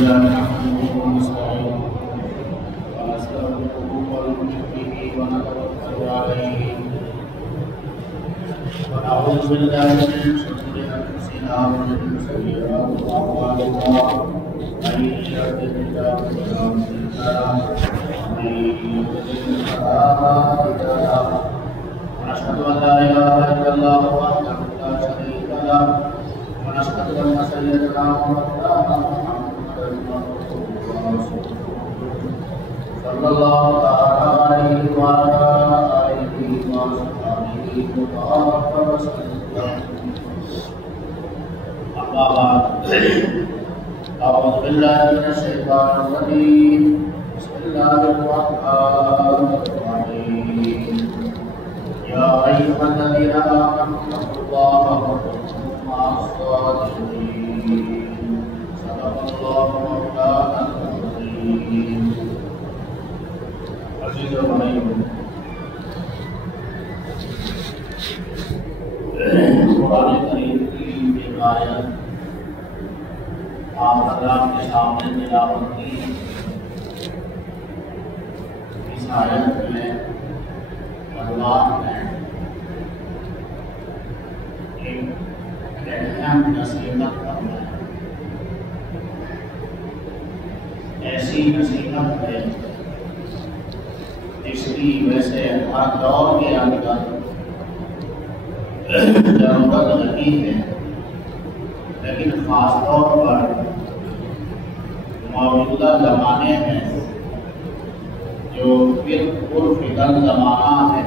لله نحمده ونستعينه ونستغفره ونؤمن به ونتوكل عليه ونعوذ بالله من شرور انفسنا ومن سيئات اعمالنا من يهده الله فلا مضل له ومن يضلل فلا هادي له ونشهد ان لا اله الا الله وحده لا شريك له ونشهد ان سيدنا ومولانا محمدا عبده ورسوله صلى الله تعالى عليه وعلى اله وصحبه وبارك وسلم. اما بعد اعوذ بالله من الشيطان الرجيم بسم الله الرحمن الرحيم. يا ايها الذين امنوا اتقوا الله وكونوا مع الصادقين. صدق الله مولانا العظيم. عزیز و بھائیو، قرآن کریم کی ایک آیت آپ حضرات کے سامنے تلاوت کی. اس آیت میں اللہ نے ایک اہم نصیحت فرمائی. ایسی نصیحت ہے جس کی ویسے ہر دور کے اندر ضرورت نہیں ہے، لیکن خاص طور پر موجودہ زمانے میں جو پرفتن زمانہ ہے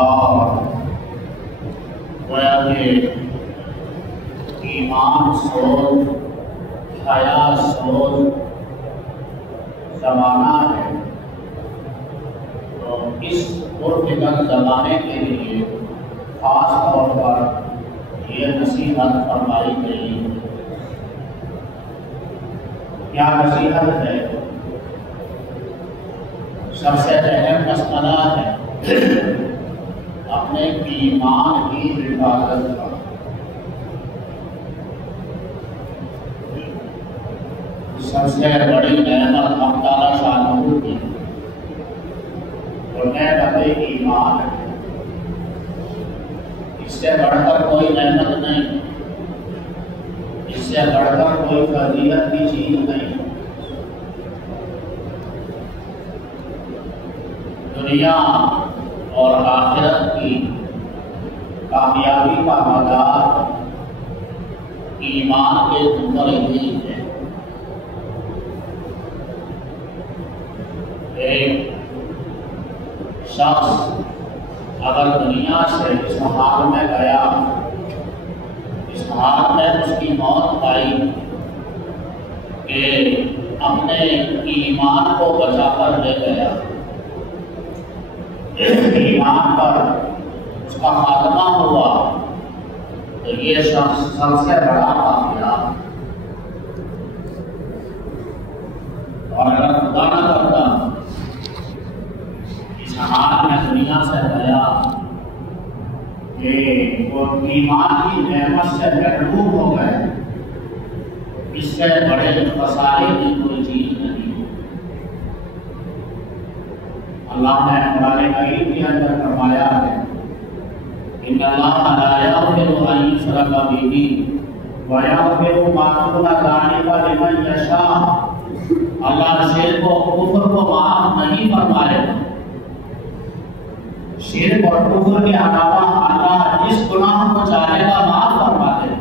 اور گویا کہ ایمان سوز حیا سوز زمانہ ہے، تو اس پرفتن زمانے کے لیے خاص طور پر یہ نصیحت فرمائی گئی. کیا نصیحت ہے؟ سب سے اہم مسئلہ ہے اپنے ایمان کی حفاظت کا. سب سے بڑی نعمت اللہ تعالیٰ شانہ کی وہ نعمت ایمان ہے. اس سے بڑھ کر کوئی نعمت نہیں، اس سے بڑھ کر کوئی فضیلت کی چیز نہیں. دنیا اور آخرت کی کامیابی کا مدار ایمان کے اوپر ہی ہے. ایک شخص اگر دنیا سے اس حال میں گیا، اس حال میں اس کی موت آئی کہ اپنے ایمان کو بچا کر لے گیا، ایمان پر اس کا خاتمہ ہوا، تو یہ شخص سب سے بڑا کامیاب. اور اگر خدا نہ کرتا اس حال میں دنیا سے گیا کہ وہ ایمان کی نعمت سے محروم ہو گئے، اس سے بڑے خسارے کی کوئی چیز نہیں. اللہ نے قرآن کریم کے اندر فرمایا ہے ان اللہ لا یغفر ان یشرک بہ ویغفر ما دون ذلک لمن یشاء. اللہ شرک و کفر کو معاف نہیں فرمائے گا. شرک اور کفر کے علاوہ اللہ جس گناہ کو چاہے گا معاف فرما دے گا.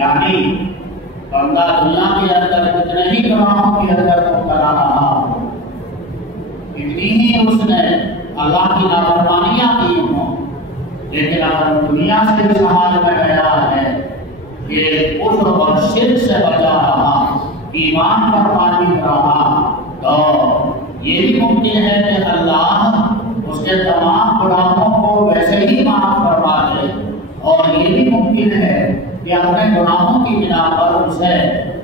یعنی بندہ دنیا کے اندر کتنے ہی گناہوں کے اندر مبتلا رہا، اتنی ہی اس نے اللہ کی نافرمانیاں کی ہوں، لیکن اگر دنیا سے اس حال میں گیا ہے کہ کفر اور شرک سے بچا رہا، ایمان پر قائم رہا، تو یہ بھی ممکن ہے کہ اللہ اس کے تمام گناہوں کو ویسے ہی معاف فرما دے، اور یہ بھی ممکن ہے کہ اپنے گناہوں کی بنا پر اسے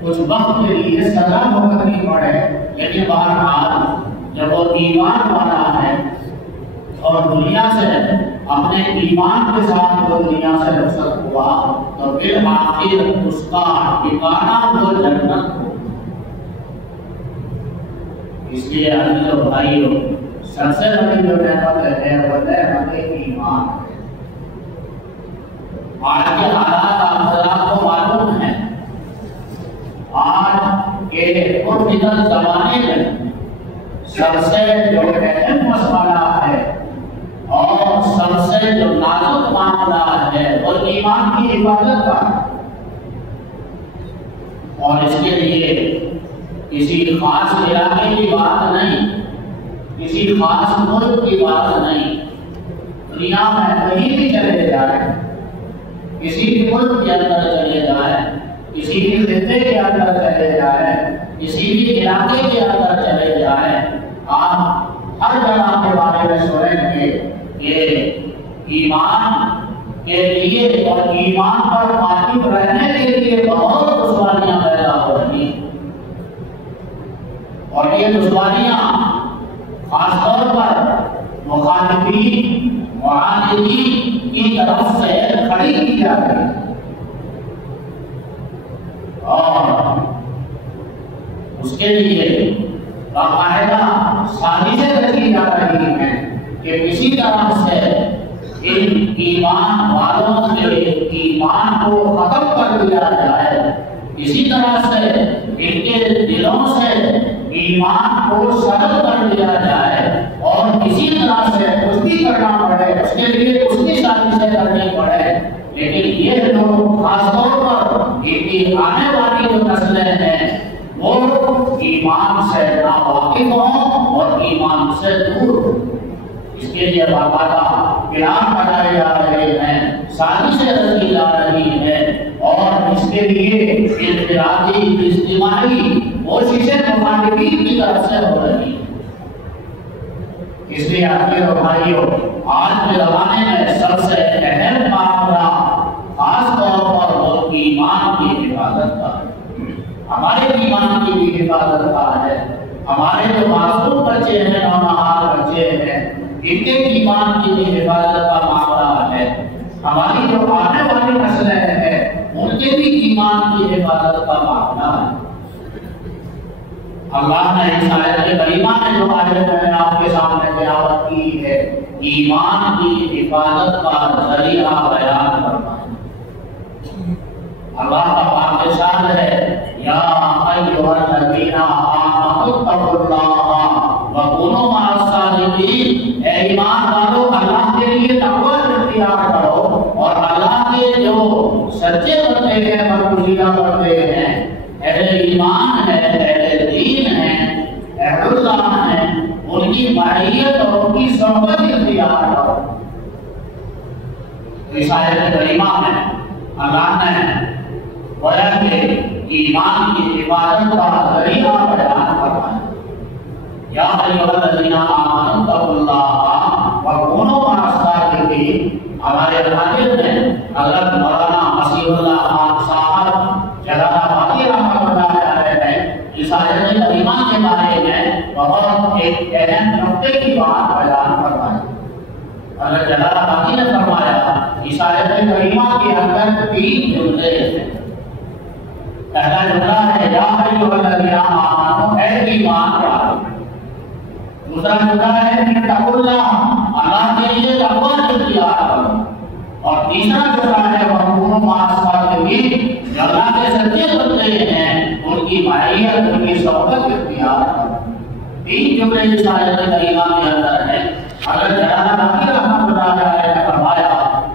کچھ وقت کے لیے سزا بھگتنی پڑے. لیکن بہرحال جب وہ ایمان والا ہے اور دنیا سے اپنے ایمان کے ساتھ وہ دنیا سے رخصت ہوا تو پھر آخر اس کا ٹھکانہ وہ جنت ہو۔ اس لیے عزیز و بھائیو، سب سے بڑی جو نعمت ہے وہ نعمت ایمان ہے۔ آج کے حالات آپ حضرات کو معلوم ہے، آج کے پرفتن زمانے میں سب سے جو اہم مسئلہ ہے اور سب سے جو نازک معاملہ ہے وہ ایمان کی حفاظت کا ہے، اور اس کے لیے کسی خاص علاقے کی بات نہیں، کسی خاص ملک کی بات نہیں، دنیا میں کہیں بھی چلے جائیں، کسی بھی ملک کے اندر چلے جائیں، کسی بھی خطے کے اندر چلے جائیں، کسی بھی علاقے کے اندر چلے جائیں، آپ ہر جگہ کے بارے میں سنیں گے کہ ایمان کے لیے اور ایمان پر قائم رہنے کے لیے بہت دشواریاں پیدا ہو رہی ہیں، اور یہ دشواریاں خاص طور پر مخالفین معاندین کی طرف سے کھڑی کی جا رہی ہے، اور اس کے لیے باقاعدہ سازشیں رچی جا رہی ہیں کہ کسی طرح سے ان ایمان والوں کے ایمان کو ختم کر دیا جائے، اسی طرح سے ان کے دلوں سے ایمان کو سلب کر دیا جائے، اور کسی طرح سے کشتی کرنا پڑے، اس کے لیے کشتی سازشیں کرنی پڑے۔ لیکن یہ لوگ خاص طور پر ان کی آنے والی جو نسلیں ہیں وہ ایمان سے ناواقف ہوں اور ایمان سے دور ہوں، اس کے لیے باقاعدہ پلان بنائے جا رہے ہیں، سازشیں رچی جا رہی ہیں، اور اس کے لیے انفرادی اجتماعی کوششیں مخالفین کی طرف سے ہو رہی ہیں۔ اس لیے آخر بھائیو، آج کے زمانے میں سب سے اہم معاملہ خاص طور پر وہ ایمان کی حفاظت کا ہے، ہمارے ایمان کی بھی حفاظت کا ہے۔ ہمارے جو معصوم بچے ہیں، نونہار بچے ہیں، ان کے ایمان کی بھی حفاظت کا معاملہ ہے۔ ہماری جو آنے والی نسلیں ہیں ان کے بھی ایمان کی حفاظت کا معاملہ ہے۔ اللہ نے اس آیت کریمہ میں جو آیت میں نے آپ کے سامنے تلاوت کی ہے، ایمان کی حفاظت کا ذریعہ بیان کرنا ہے۔ اللہ کا پاک ارشاد ہے، یا ایھا الذین آمنوا اتقوا اللہ وکونوا مع الصادقین، اے ایمان والو اللہ کے لیے تقوی اختیار کرو اور اللہ کے جو سچے بندے ہیں برگزیدہ بندے ہیں، اہل ایمان ہیں، اہل دین ہیں، اہل اللہ ہیں، ان کی معیت اور ان کی صحبت اختیار کرو۔ اس آیت کریمہ میں اللہ نے گویا کہ ایمان کی حفاظت کا ذریعہ بیان کرنا ہے۔ یا ایھا الذین آمنوا اتقوا اللہ وکونوا مع الصادقین۔ ہمارے خاطر میں حضرت مولانا مسیح اللہ خان صاحب جلال آبادی رحمۃ اللہ علیہ نے اس آیت کریمہ کے بارے میں بہت ایک اہم نقطے کی بات بیان فرمائی۔ حضرت جلال آبادی نے فرمایا اس آیت کریمہ کے اندر 3 جملے ہیں۔ پہلا جملہ ہے یا ایھا الذین آمنوا، اے ایمان والو۔ دوسرا جملہ ہے اتقوا اللہ، اللہ کے لیے تقوی اختیار کرو، اور تیسرا جملہ ہے وکونوا مع الصادقین، جو اللہ کے سچے بندے ہیں ان کی معیت، ان کی صحبت اختیار کرو۔ 3 جملے اس آیت کریمہ کے اندر ہیں۔ حضرت جلال آبادی رحمۃ اللہ علیہ نے فرمایا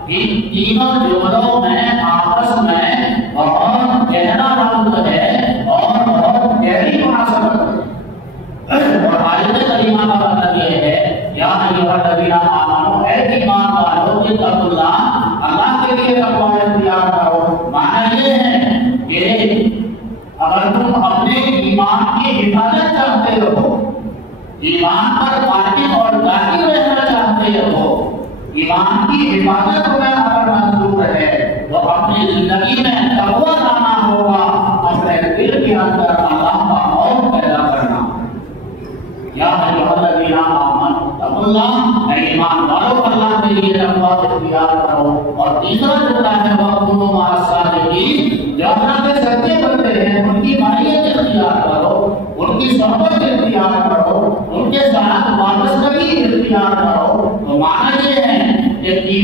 ان تینوں جملوں میں آپس میں بہت گہرا ربط ہے اور بہت گہری مناسبت ہے، اور آیت کریمہ کا مطلب یہ ہے یا ایھا الذین آمنوا، اے ایمان والو اتقوا اللہ، اللہ کے لیے تقوی اختیار کرو۔ معنی یہ ہے کہ اگر تم اپنے ایمان کی حفاظت چاہتے ہو، ایمان پر قائم اور دائم رہنا چاہتے ہو، ایمان کی حفاظت میں اگر منظور ہے تو اپنی زندگی میں تقوی لانا ہوگا، اپنے دل کے اندر اللہ کا خوف پیدا کرنا۔ یا ایھا الذین آمنوا اتقوا اللہ، اے ایمان والو اللہ کے لیے تقوی اختیار کرو، اور تیسرا جملہ ہے وکونوا مع الصادقین،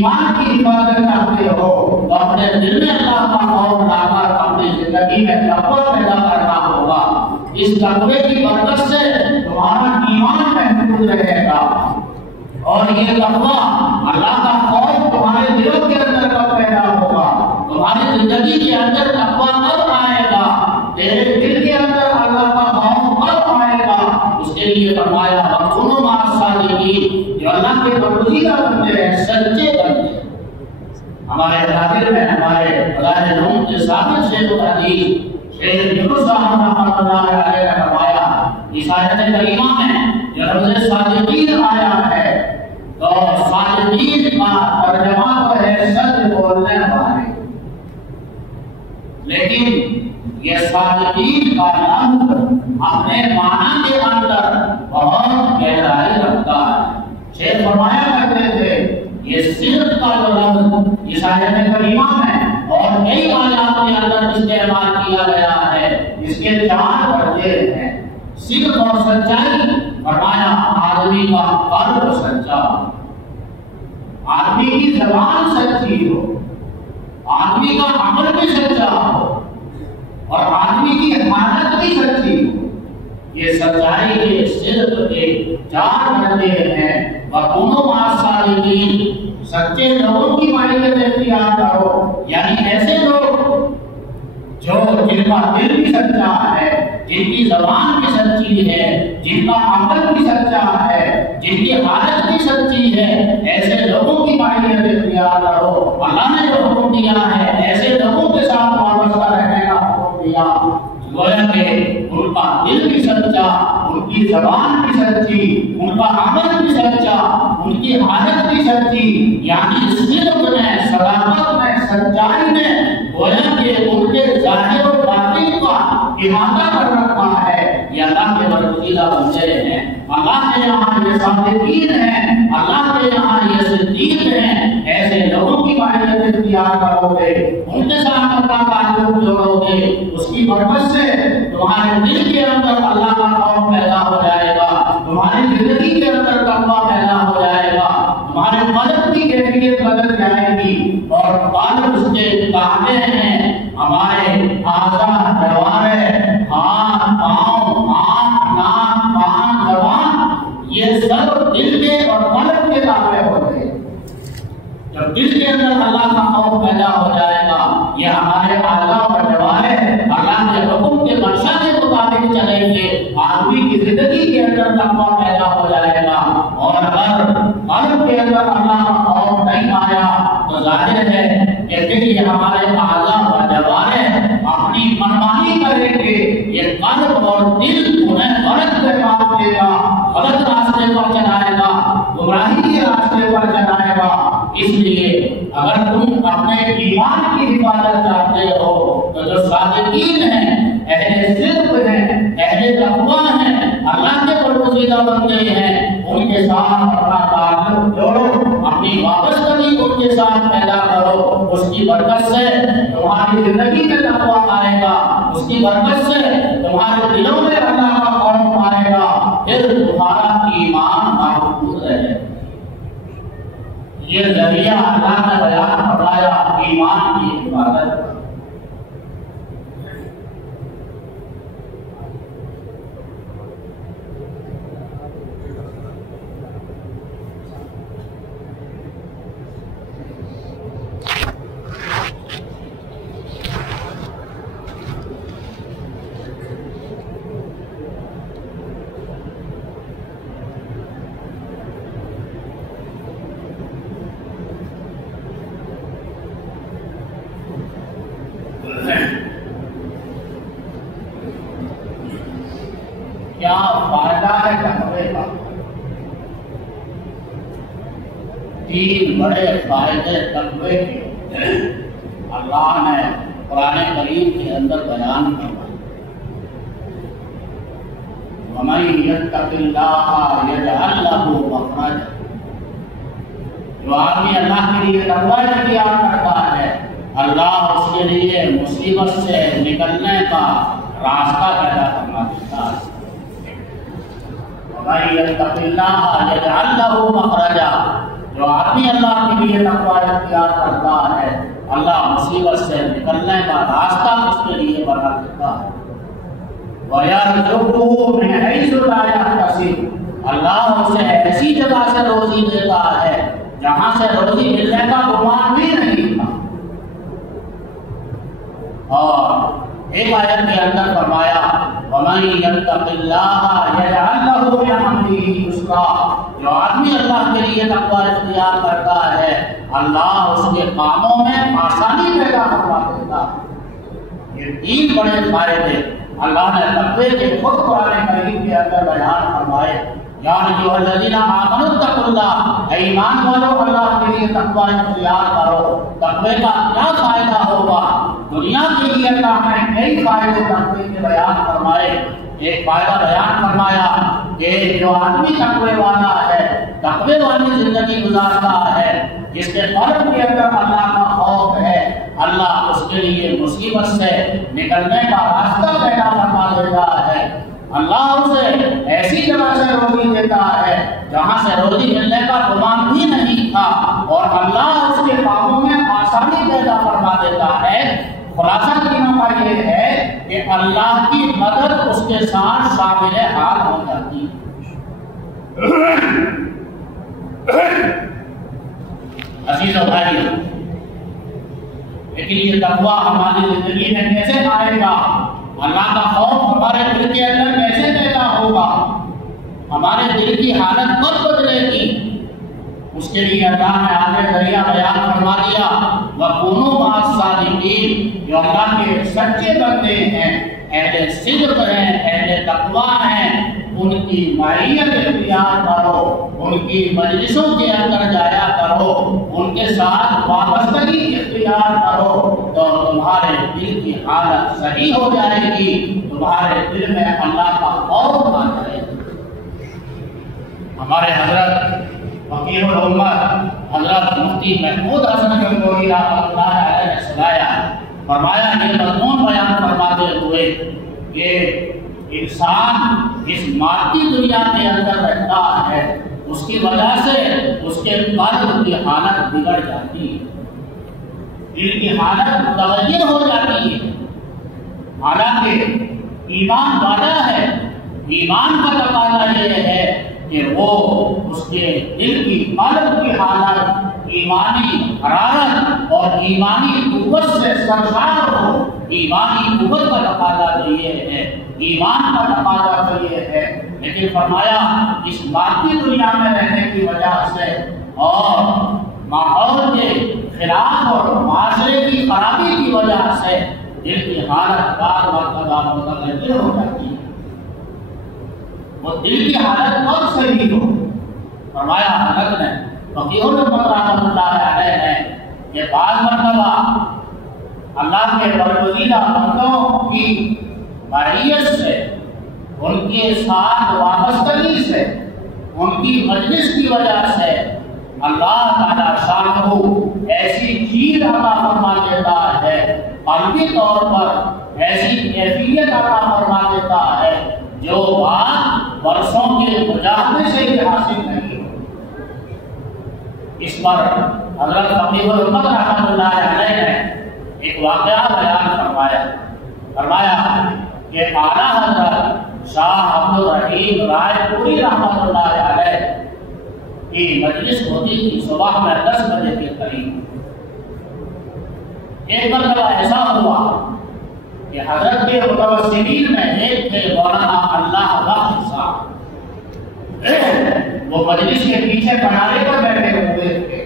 ایمان کی حفاظت چاہتے ہو تو اپنے دل میں اللہ کا خوف لا کر اپنی زندگی میں تقوی پیدا کرنا ہوگا. اس تقوی کی برکت سے تمہارا ایمان محفوظ رہے گا. اور یہ تقوی اللہ کا خوف تمہارے دلوں کے اندر کب پیدا ہوگا؟ تمہاری زندگی کے اندر تقوی کب آئے گا؟ تیرے دل کے اندر اللہ کا خوف کب آئے گا؟ اس کے لیے فرمایا وَكُونُوا مَعَ الصَّادِقِينَ، جو اللہ کے برگزیدہ بندے ہیں، سچے بندے. ہمارے حاضر میں ہمارے فضائل نوم کے ثابت شیخ الحدیث شیخ یونس صاحب رحمۃ اللہ علیہ نے فرمایا اس آیت کریمہ میں جو لفظ صادقین آیا ہے تو صادقین کا ترجمہ تو ہے سچ بولنے والے، لیکن یہ صادقین کا لفظ اپنے معنی کے اندر بہت گہرائی رکھتا ہے. شیخ فرمایا کرتے تھے یہ صدق کا جو لفظ اس آیت کریمہ میں اور کئی آیات کے اندر استعمال کیا گیا ہے، اس کے 4 درجے ہیں. صدق اور سچائی، فرمایا آدمی کا قلب سچا، آدمی کی زبان سچی ہو، آدمی کا عمل بھی سچا ہو اور آدمی کی حالت بھی سچی ہو. یہ سچائی کے صدق کے 4 درجے ہیں. وَكُونُوا مَعَ الصَّادِقِينَ، سچے لوگوں کی معیت اختیار کرو، یعنی ایسے لوگ جو جن کا دل بھی سچا ہے، جن کی زبان بھی سچی ہے، جن کا عمل بھی سچا ہے، جن کی حالت بھی سچی ہے، ایسے لوگوں کی معیت اختیار کرو. اللہ نے جو حکم دیا ہے ایسے لوگوں کے ساتھ وابستہ رہنے کا حکم دیا. گویا کہ ان کا دل بھی سچا، ان کی زبان بھی سچی، ان کا عمل بھی سچا، ان کی حالت بھی سچی، یعنی صدق میں، صداقت میں، سچائی میں گویا کہ ان کے ظاہر و باطن کا احاطہ کر رکھا ہے. یہ اللہ کے برگزیدہ بندے ہیں، اللہ کے یہاں یہ صادقین ہیں، اللہ کے یہاں یہ صدیق ہیں. ایسے لوگوں کی معیت اختیار کرو گے، ان کے ساتھ اپنا تعلق جوڑو گے، اس کی برکت سے تمہارے دل کے اندر اللہ کا خوف پیدا ہو جائے گا، تمہاری زندگی کے اندر تقویٰ پیدا ہو جائے گا، تمہارے قلب کی کیفیت بدل جائے گی. اور قلب اس کے کعبے ہیں، ہمارے اعضاء جوارح، ہاتھ، پاؤں، آنکھ، ناک، کان، زبان، یہ سب دل کے اور قلب کے تابع ہوتے ہیں. جب دل کے اندر اللہ کا خوف پیدا ہو جائے گا، یہ ہمارے اعضاء اور جوارح اللہ کے حکم کے منشا کے مطابق چلیں گے، آدمی کی زندگی کے اندر تقویٰ پیدا ہو جائے گا. اور اگر قلب کے اندر اللہ کا خوف نہیں آیا تو ظاہر ہے کہ پھر یہ ہمارے اعضاء اور جوارح اپنی منمانی کریں گے. یہ قلب اور دل انہیں غلط پیغام دے گا، غلط راستے پر چلائے گا، گمراہی کے راستے پر چلائے گا. اس لیے اگر تم اپنے ایمان کی حفاظت چاہتے ہو تو جو صادقین ہیں، اہل صدق ہیں، اہل تقویٰ ہیں، اللہ کے برگزیدہ بندے ہیں، ان کے ساتھ اپنا تعلق جوڑو، اپنی وابستگی ان کے ساتھ پیدا کرو. اس کی برکت سے تمہاری زندگی میں تقویٰ آئے گا، اس کی برکت سے تمہارے دلوں میں اللہ کا خوف آئے گا، پھر تمہارا ایمان محفوظ رہے گا. یہ ذریعہ اللہ نے بیان فرمایا ایمان کی حفاظت. کیا فائدہ ہے تقوی کا؟ 3 بڑے فائدے تقوی کے اللہ نے قرآن کریم کے اندر بیان فرمائے. وَمَن يَتَّقِ اللَّهَ يَجْعَلْ لَهُ مَخْرَجًا، جو آدمی اللہ کے لیے تقوی اختیار کرتا ہے، اللہ اس کے لیے مصیبت سے نکلنے کا راستہ پیدا کرنا دیتا ہے. وَمَن يَتَّقِ اللَّهَ يَجْعَلْ لَهُ مَخْرَجًا، جو آدمی اللہ کے لیے تقوی اختیار کرتا ہے اللہ مصیبت سے نکلنے کا راستہ اس کے لیے بنا دیتا ہے۔ وَيَرْزُقْهُ مِنْ حَيْثُ لَا يَحْتَسِبُ، اللہ اسے ایسی جگہ سے روزی دیتا ہے جہاں سے روزی ملنے کا گمان بھی نہیں تھا۔ اور ایک آیت کے اندر فرمایا وَمَن يَتَّقِ اللَّهَ يَجْعَلْ لَهُ مِنْ أَمْرِهِ يُسْرًا، جو آدمی اللہ کے لیے تقوی اختیار کرتا ہے اللہ اس کے کاموں میں آسانی پیدا کروا دیتا ہے۔ یہ تین بڑے فائدے اللہ نے تقوی کے خود قرآن کریم کے اندر بیان فرمائے۔ یا ایھا الذین آمنوا اتقوا اللہ، اے ایمان والو اللہ کے لیے تقوی اختیار کرو۔ تقوی کا کیا فائدہ ہوگا؟ دنیا کے لیے اللہ نے کئی فائدے تقوی کے بیان فرمائے۔ ایک فائدہ بیان فرمایا کہ جو آدمی تقوی والا ہے، تقوی والی زندگی گزارتا ہے، جس کے قلب کے اندر اللہ کا خوف ہے، اللہ اس کے لیے مصیبت سے نکلنے کا راستہ پیدا فرما دیتا ہے۔ اللہ اسے ایسی جگہ سے روزی دیتا ہے جہاں سے روزی ملنے کا گمان بھی نہیں تھا، اور اللہ اس کے کاموں میں آسانی پیدا فرما دیتا ہے۔ خلاصہ تینوں کا یہ ہے کہ اللہ کی مدد اس کے ساتھ شامل حال ہو جاتی ہے۔ عزیزو بھائی، لیکن یہ تقویٰ ہماری زندگی میں کیسے آئے گا؟ اللہ کا خوف ہمارے دل کے اندر کیسے پیدا ہوگا؟ ہمارے دل کی حالت کب بدلے گی؟ اس کے لیے اللہ نے آگے ذریعہ بیان فرما دیا وَكُونُوا مَعَ الصَّادِقِينَ، جو اللہ کے سچے بندے ہیں، اہل صدق ہیں، اہل تقویٰ ہیں، ان کی معیت اختیار کرو، ان کی مجلسوں کے اندر جایا کرو، ان کے ساتھ وابستگی اختیار کرو، تو تمہارے دل کی حالت صحیح ہو جائے گی، تمہارے دل میں اللہ کا خوف آ جائے گا۔ ہمارے حضرت فقیہ الامت حضرت مفتی محمود حسن گنگوہی رحمۃ اللہ علیہ نے سنایا، فرمایا یہ مضمون بیان فرماتے ہوئے کہ انسان اس مادی دنیا کے اندر رہتا ہے، اس کی وجہ سے اس کے قلب کی حالت بگڑ جاتی ہے، دل کی حالت متغیر ہو جاتی ہے۔ حالانکہ ایمان والا ہے، ایمان کا تقاضا یہ ہے کہ وہ اس کے دل کی قلب کی حالت ایمانی حرارت اور ایمانی قوت سے سرشار ہو۔ ایمانی قوت کا تقاضا تو یہ ہے، ایمان کا تقاضا تو یہ ہے، لیکن فرمایا اس مادی دنیا میں رہنے کی وجہ سے اور ماحول کے خلاف اور معاشرے کی خرابی کی وجہ سے دل کی حالت بعض مرتبہ متغیر ہو جاتی ہے۔ وہ دل کی حالت کب صحیح ہو؟ فرمایا حضرت نے فقیہ الامت رحمۃ اللہ علیہ نے کہ بعض مرتبہ اللہ کے برگزیدہ بندوں کی معیت سے، ان کے ساتھ وابستگی سے، ان کی مجلس کی وجہ سے اللہ تعالیٰ شان ایسی چیز عطا فرما دیتا ہے، قلبی طور پر ایسی کیفیت عطا فرما دیتا ہے جو بات برسوں کے مجاہدے سے ہی حاصل نہیں ہو۔ اس پر حضرت فقیہ الامت رحمۃ اللہ علیہ نے ایک واقعہ بیان فرمایا کہ اعلیٰ حضرت شاہ عبد الرحیم رائے پوری رحمۃ اللہ علیہ کی مجلس ہوتی تھی صبح میں 10 بجے کے قریب۔ ایک مرتبہ ایسا ہوا کہ حضرت کے متوسلین میں ایک تھے مولانا اللہ بخش صاحب، وہ مجلس کے پیچھے کنارے پر بیٹھے ہوئے تھے۔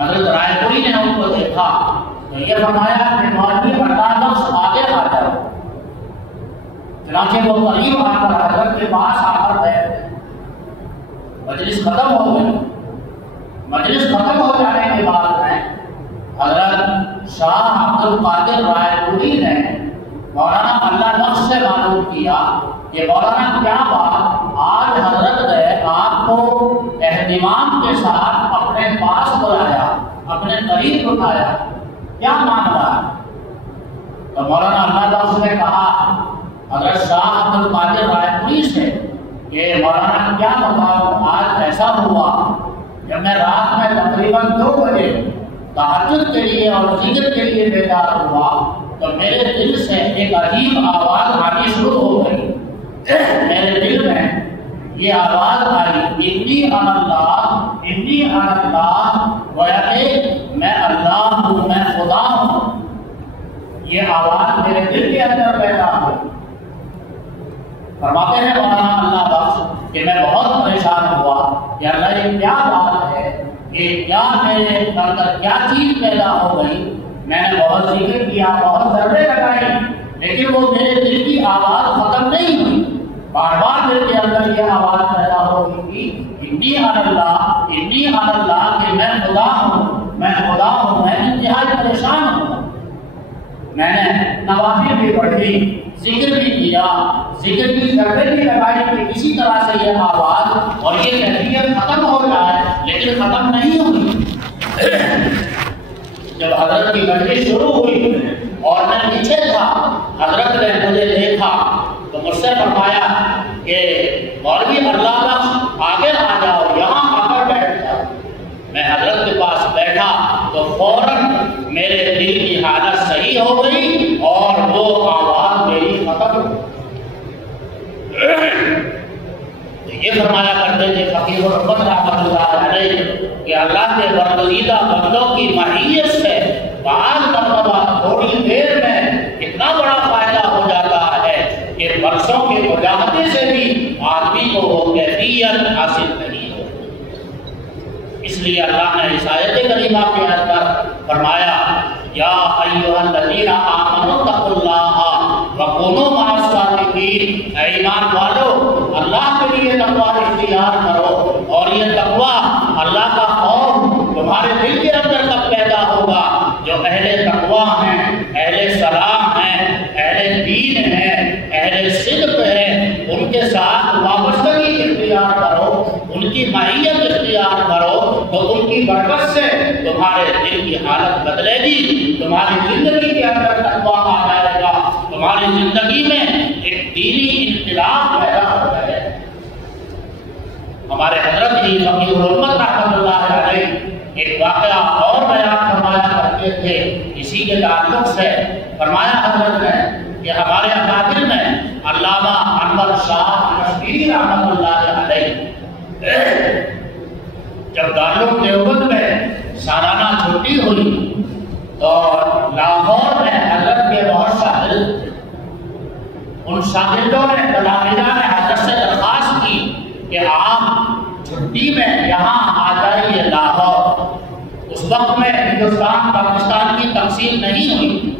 حضرت رائے پوری نے ان کو دیکھا تو یہ فرمایا کہ مولوی اللہ بخش آگے آ جاؤ۔ چنانچہ وہ قریب آ کر حضرت کے پاس آ کر بیٹھے۔ مجلس ختم ہو گئی۔ مجلس ختم ہو جانے کے بعد میں حضرت شاہ عبد القادر رائے پوری نے مولانا اللہ بخش سے معلوم کیا کہ مولانا کیا بات، آج حضرت نے آپ کو اہتمام کے ساتھ اپنے پاس بلایا، اپنے قریب اٹھایا، کیا معاملہ ہے؟ تو مولانا اللہ بخش نے کہا حضرت شاہ عبد القادر رائے پوری سے کہ مولانا کیا بتاؤ، آج ایسا ہوا کہ جب میں رات میں تقریباً 2 بجے تہجد کے لیے اور ذکر کے لیے بیدار ہوا تو میرے دل سے ایک عجیب آواز آنی شروع ہو گئی. میرے دل میں یہ آواز آئی، انی اللہ، گویا کہ میں اللہ ہوں، میں خدا ہوں. یہ آواز میرے دل کے اندر پیدا ہوئی. فرماتے ہیں مولانا اللہ بخش کہ میں بہت پریشان ہوا کہ اللہ یہ کیا بات ہے، یہ کیا میرے اندر کیا چیز پیدا ہو گئی. میں نے بہت ذکر کیا، بہت ضربیں لگائی، لیکن وہ میرے دل کی آواز ختم نہیں ہوئی. بار بار دل کے اندر یہ آواز پیدا ہو گئی تھی، انی اللہ کہ میں خدا ہوں، میں انتہائی پریشان ہوں. میں نے نوافل بھی پڑھی، ذکر بھی کیا، ذکر کی ضربیں بھی لگائی کہ کسی طرح سے یہ آواز اور یہ کیفیت ختم ہو جائے، لیکن ختم نہیں ہوئی. جب حضرت کی مجلس شروع ہوئی اور میں پیچھے تھا، حضرت نے مجھے دیکھا تو مجھ سے فرمایا کہ مولوی اللہ بخش آگے آ جاؤ، یہاں آ کر بیٹھ جاؤ. میں حضرت کے پاس بیٹھا تو فوراً میرے دل کی حالت صحیح ہو گئی اور وہ آواز میری ختم ہو گئی. یہ فرمایا کرتے تھے فقیر الرحمت رحمۃ اللہ علیہ کہ اللہ کے برگزیدہ بندوں کی معیت سے بعض مرتبہ تھوڑی دیر میں اتنا بڑا فائدہ ہو جاتا ہے کہ برسوں کے مجاہدے سے بھی آدمی کو وہ کیفیت حاصل نہیں ہو. اس لیے اللہ نے اس آیت کریمہ کے اندر فرمایا یا ایھا الذین آمنوا اتقوا اللہ وکونوا مع الصادقین. اے ایمان والو، اللہ کے لیے تقوی اختیار کرو، اور یہ تقوی اللہ کا خوف تمہارے دل کے اندر تب پیدا ہوگا جو اہل تقوی ہیں، اہل صلاح ہیں، اہل دین ہیں، اہل صدق ہیں. ان کے ساتھ وابستگی اختیار کرو، ان کی معیت اختیار کرو تو ان کی برکت سے تمہارے دل کی حالت بدلے گی، تمہاری زندگی کے اندر تقوی آ جائے گا، تمہاری زندگی میں ایک دینی انقلاب پیدا ہو جائے گا. ہمارے حضرت جی فقیر الرحمت رحمۃ اللہ علیہ ایک واقعہ اور بیان فرمایا کرتے تھے اسی کے تعلق سے. فرمایا حضرت نے کہ ہمارے اکابر میں علامہ انور شاہ کشمیری رحمۃ اللہ علیہ جب دارالعلوم دیوبند میں سالانہ چھٹی ہوئی تو لاہور میں حضرت کے بہت شاگرد، ان شاگردوں نے تلامذہ نے حضرت سے درخواست کی کہ آپ چھٹی میں یہاں آ جائیے لاہور. اس وقت میں ہندوستان پاکستان کی تقسیم نہیں ہوئی.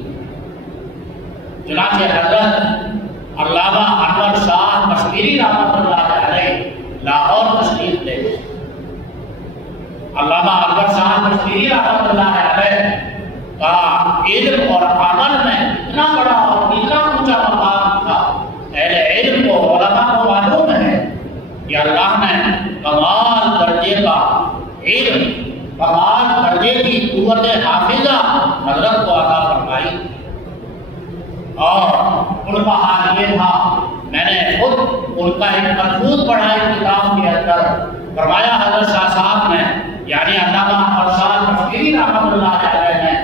چنانچہ حضرت علامہ انور شاہ کشمیری رحمۃ اللہ علیہ لاہور تشریف لے گئے. علامہ انور شاہ کشمیری رحمۃ اللہ علیہ کا علم اور عمل میں اتنا بڑا اور اتنا اونچا مقام تھا. اہل علم کو، علماء کو معلوم ہے کہ اللہ نے کمال درجے کا علم، کمال درجے کی قوت حافظہ حضرت کو عطا فرمائی. اور ان کا حال یہ تھا، میں نے خود ان کا ایک مضبوط پڑھا ہے کتاب کے اندر. فرمایا حضرت شاہ صاحب نے یعنی علامہ انور شاہ کشمیری رحمۃ اللہ علیہ نے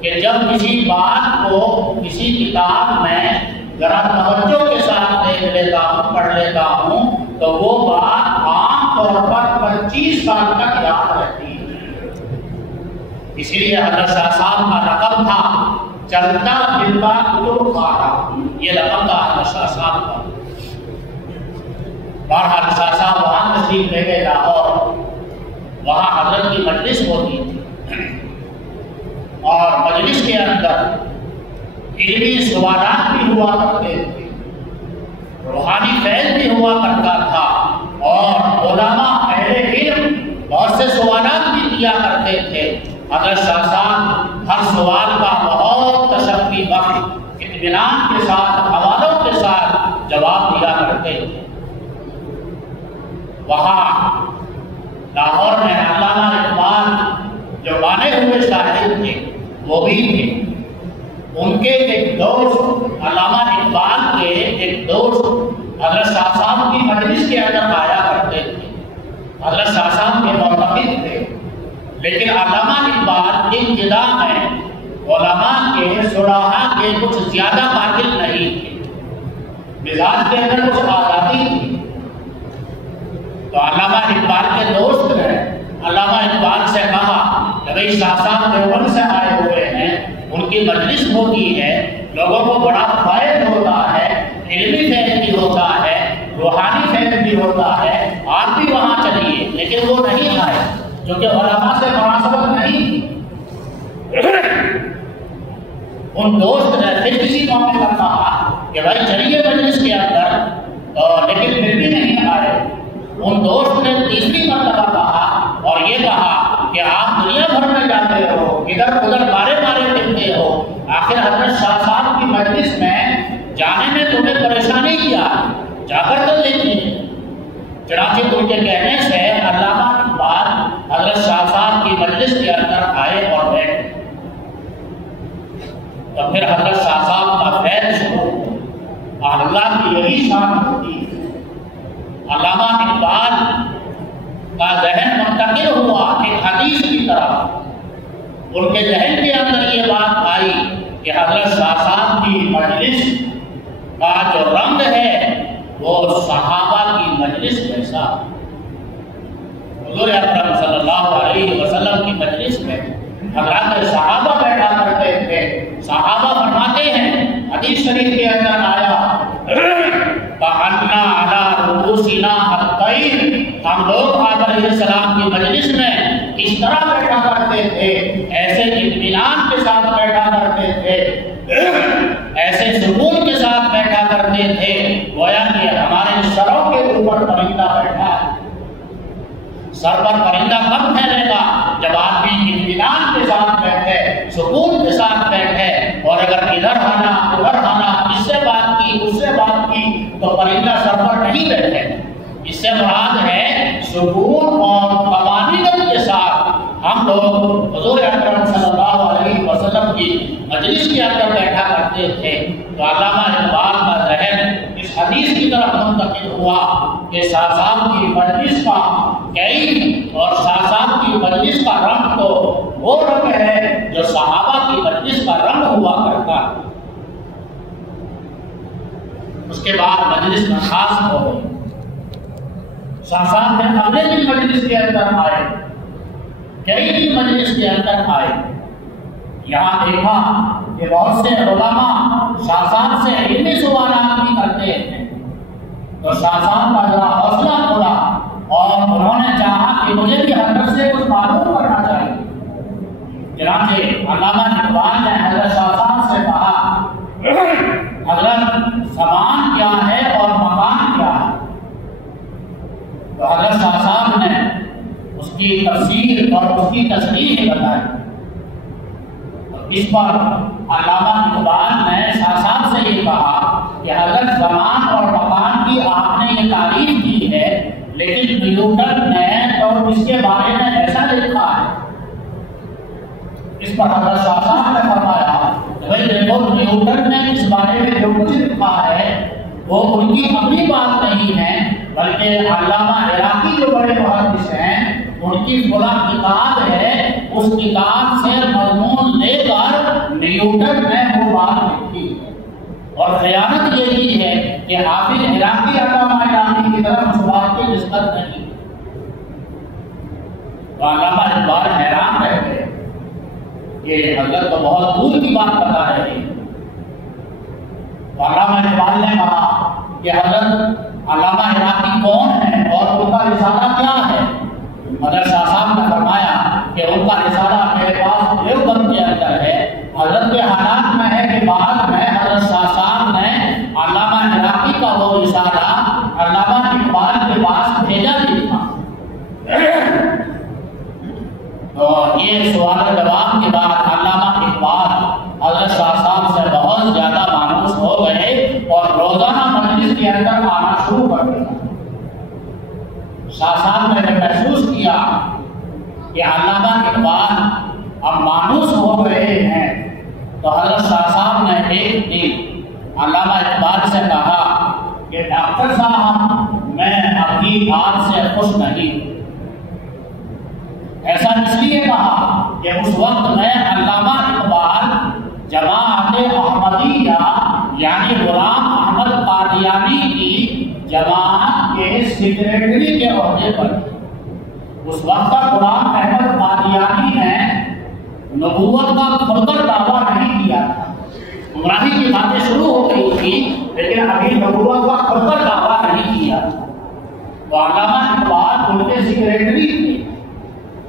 کہ جب کسی بات کو کسی کتاب میں ذرا توجہ کے ساتھ دیکھ لیتا ہوں، پڑھ لیتا ہوں تو وہ بات عام طور پر 25 سال تک یاد رہتی ہے. اسی لیے حضرت شاہ صاحب کا لقب تھا چلتا پھرتا کتب خانہ. یہ لقب تھا حضرت شاہ صاحب کا. بہرحال شاہ صاحب وہاں تشریف لے گئے لاہور. وہاں حضرت کی مجلس ہوتی تھی اور مجلس کے اندر علمی سوالات بھی ہوا کرتے تھے، روحانی فیض بھی ہوا کرتا تھا، اور علماء اہل علم بہت سے سوالات بھی کیا کرتے تھے. حضرت شاہ صاحب ہر سوال کا بہت تشفی بخش اطمینان کے ساتھ، حوالوں کے ساتھ جواب دیا کرتے تھے. وہاں لاہور میں علامہ اقبال جو مانے ہوئے شاعر تھے وہ بھی تھے. ان کے ایک دوست علامہ اقبال کے ایک دوست حضرت شاہ صاحب کی مجلس کے اندر آیا کرتے تھے. حضرت شاہ صاحب کے معتقد لیکن علامہ اقبال ابتدا میں علماء کے صلحاء کے کچھ زیادہ قابل نہیں تھے، مزاج کے اندر کچھ آزادی تھی۔ تو علامہ اقبال کے دوست نے علامہ اقبال سے کہا کہ بھائی شاہ صاحب دیوبند سے آئے ہوئے ہیں، ان کی مجلس ہوتی ہے، لوگوں کو بڑا فائد ہوتا ہے، علمی فیض بھی ہوتا ہے، روحانی فیض بھی ہوتا ہے، آپ بھی وہاں چلیے۔ لیکن وہ نہیں آئے کیونکہ علماء سے مناسبت نہیں تھی۔ ان دوست نے پھر کسی موقع پر کہا کہ بھائی چلیے مجلس کے اندر، لیکن پھر بھی نہیں آئے۔ ان دوست نے تیسری مرتبہ کہا اور یہ کہا کہ آپ دنیا بھر میں جاتے ہو، ادھر ادھر مارے پھرتے ہو، آخر حضرت شاہ صاحب کی مجلس میں جانے میں تمہیں پریشانی کیا، جا کر تو دیکھیے۔ چنانچہ ان کے کہنے سے علامہ اقبال حضرت شاہ صاحب کی مجلس کے اندر آئے اور بیٹھے۔ تو پھر حضرت شاہ صاحب کا فیض شروع ہوا۔ اللہ کی یہی شان ہوتی ہے۔ علامہ اقبال کا ذہن منتقل ہوا ایک حدیث کی طرف۔ ان کے ذہن کے اندر یہ بات آئی کہ حضرت شاہ صاحب کی مجلس کا جو رنگ ہے وہ صحابہ کی مجلس جیسا۔ حضور اکرم صلی اللہ علیہ وسلم کی مجلس میں حضرات صحابہ بیٹھا کرتے تھے۔ صحابہ فرماتے ہیں، حدیث شریف کے اندر آیا فَأَنَّا عَلَىٰ رُؤُوسِنَا الطَّيْرُ، ہم لوگ آدم علیہ السلام کی مجلس میں اس طرح بیٹھا کرتے تھے، ایسے اطمینان کے ساتھ بیٹھا کرتے تھے، ایسے سکون کے ساتھ بیٹھا کرتے تھے گویا کہ ہمارے سروں کے اوپر پرندہ بیٹھا ہے۔ سر پر پرندہ کب پھیلے گا؟ جب آدمی اطمینان کے ساتھ بیٹھے، سکون کے ساتھ بیٹھے، اور اگر ادھر آنا ادھر آنا، اس سے بات کی اس سے بات کی، تو پرندہ سر پر نہیں بیٹھے۔ اس سے مراد ہے سکون اور طمانینت کے ساتھ ہم لوگ حضور اکرم صلی اللہ علیہ وسلم کی مجلس کے اندر بیٹھا کرتے تھے۔ تو علامہ اقبال کا ذہن اس حدیث کی طرف منتقل ہوا کہ شاہ صاحب کی مجلس کا کیف اور شاہ صاحب کی مجلس کا رنگ تو وہ رنگ ہے جو صحابہ کی مجلس کا رنگ ہوا کرتا۔ اس کے بعد مجلس میں خاص ہو گئی۔ شاہ صاحب نے اگلے دن مجلس کے اندر آئے، کئی دن مجلس کے اندر آئے۔ یہاں دیکھا کہ بہت سے علماء شاہ صاحب سے علمی سوالات بھی کرتے ہیں، تو شاہ صاحب کا ذرا حوصلہ کھلا اور انہوں نے چاہا کہ مجھے بھی حضرت سے کچھ معلوم کرنا چاہیے۔ چنانچہ علامہ اقبال نے حضرت شاہ صاحب سے کہا، حضرت زمان کیا ہے اور مکان کیا ہے؟ تو حضرت شاہ صاحب نے اس کی تفسیر اور اس کی تصریح بتائی۔ اس پر علامہ اقبال نے شاہ صاحب سے یہ کہا کہ حضرت زمان اور مکان کی آپ نے یہ تعریف کی ہے، لیکن نیوٹن نے تو اس کے بارے میں ایسا لکھا ہے۔ اس پر حضرت شاہ صاحب نے فرمایا کہ بھائی دیکھو، نیوٹن نے اس بارے میں جو کچھ لکھا ہے وہ ان کی اپنی بات نہیں ہے، بلکہ علامہ عراقی جو بڑے محدث ہیں ان کی خلا کتاب ہے، اس کتاب سے مضمون لے کر نیوٹن نے وہ بات لکھی۔ اور خیانت یہ کی ہے کہ حافظ عراقی علامہ عراقی کی طرف اس بات کی نسبت نہیں۔ تو علامہ اقبال حیران رہ گئے، یہ حضرت تو بہت دور کی بات بتا رہے ہیں۔ تو علامہ اقبال نے کہا کہ حضرت علامہ عراقی کون ہے اور ان کا رسالہ کیا ہے؟ حضرت شاہ صاحب نے فرمایا کہ ان کا رسالہ میرے پاس دیوبند کے اندر ہے۔ حضرت کے حالات میں ہے کہ بعد میں حضرت شاہ صاحب نے علامہ عراقی کا وہ رسالہ علامہ اقبال کے پاس بھیجا بھی تھا۔ تو یہ سوال جواب کے بعد علامہ اقبال حضرت شاہ صاحب سے بہت زیادہ مانوس ہو گئے اور روزانہ مجلس کے اندر آنا شروع کر دیا۔ شاہ صاحب نے محسوس کیا کہ علامہ اقبال اب مانوس ہو رہے ہیں، تو حضرت شاہ صاحب نے ایک دن علامہ اقبال سے کہا کہ ڈاکٹر صاحب میں ابھی آپ سے خوش نہیں۔ ایسا اس لیے کہا کہ اس وقت میں علامہ اقبال جماعت احمدیہ یعنی غلام احمد قادیانی کی جماعت کے سیکریٹری کے عہدے پر. اس وقت تک غلام احمد قادیانی نے نبوت کا کھلکر دعویٰ نہیں کیا تھا. گمراہی کی باتیں شروع ہو گئی تھی لیکن ابھی نبوت کا کھلکر دعویٰ نہیں کیا تھا. تو علامہ اقبال ان کے سیکریٹری تھے.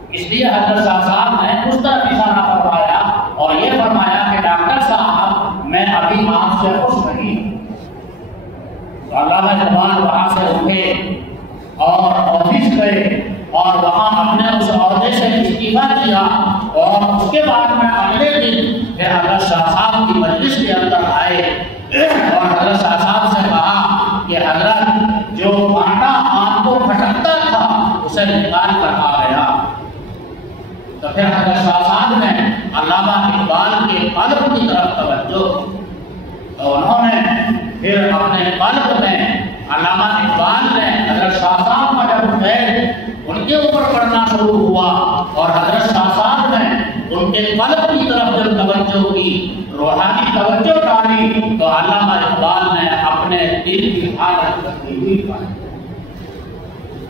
اس لیے حضرت شاہ صاحب نے اس طرح اشارہ فرمایا اور یہ فرمایا کہ ڈاکٹر صاحب میں ابھی آپ سے خوش نہیں ہوں. تو علامہ اقبال وہاں سے اٹھے اور آفس گئے اور وہاں اپنے اس عہدے سے استعفیٰ کیا اور اس کے بعد میں اگلے دن پھر حضرت شاہ صاحب کی مجلس کے اندر آئے اور حضرت شاہ صاحب سے کہا کہ حضرت جو کانٹا آم کو پھٹکتا تھا اسے نکال کر آ گیا. تو پھر حضرت شاہ صاحب نے علامہ اقبال کے قلب کی طرف توجہ تو انہوں نے پھر اپنے قلب میں علامہ اقبال نے حضرت شاہ صاحب کا جب خیر ان کے اوپر پڑھنا شروع ہوا اور حضرت شاہ صاحب نے ان کے قلب کی طرف جب توجہ کی روحانی توجہ ڈالی تو علامہ اقبال نے اپنے دل کی حالت تبدیلی پائی.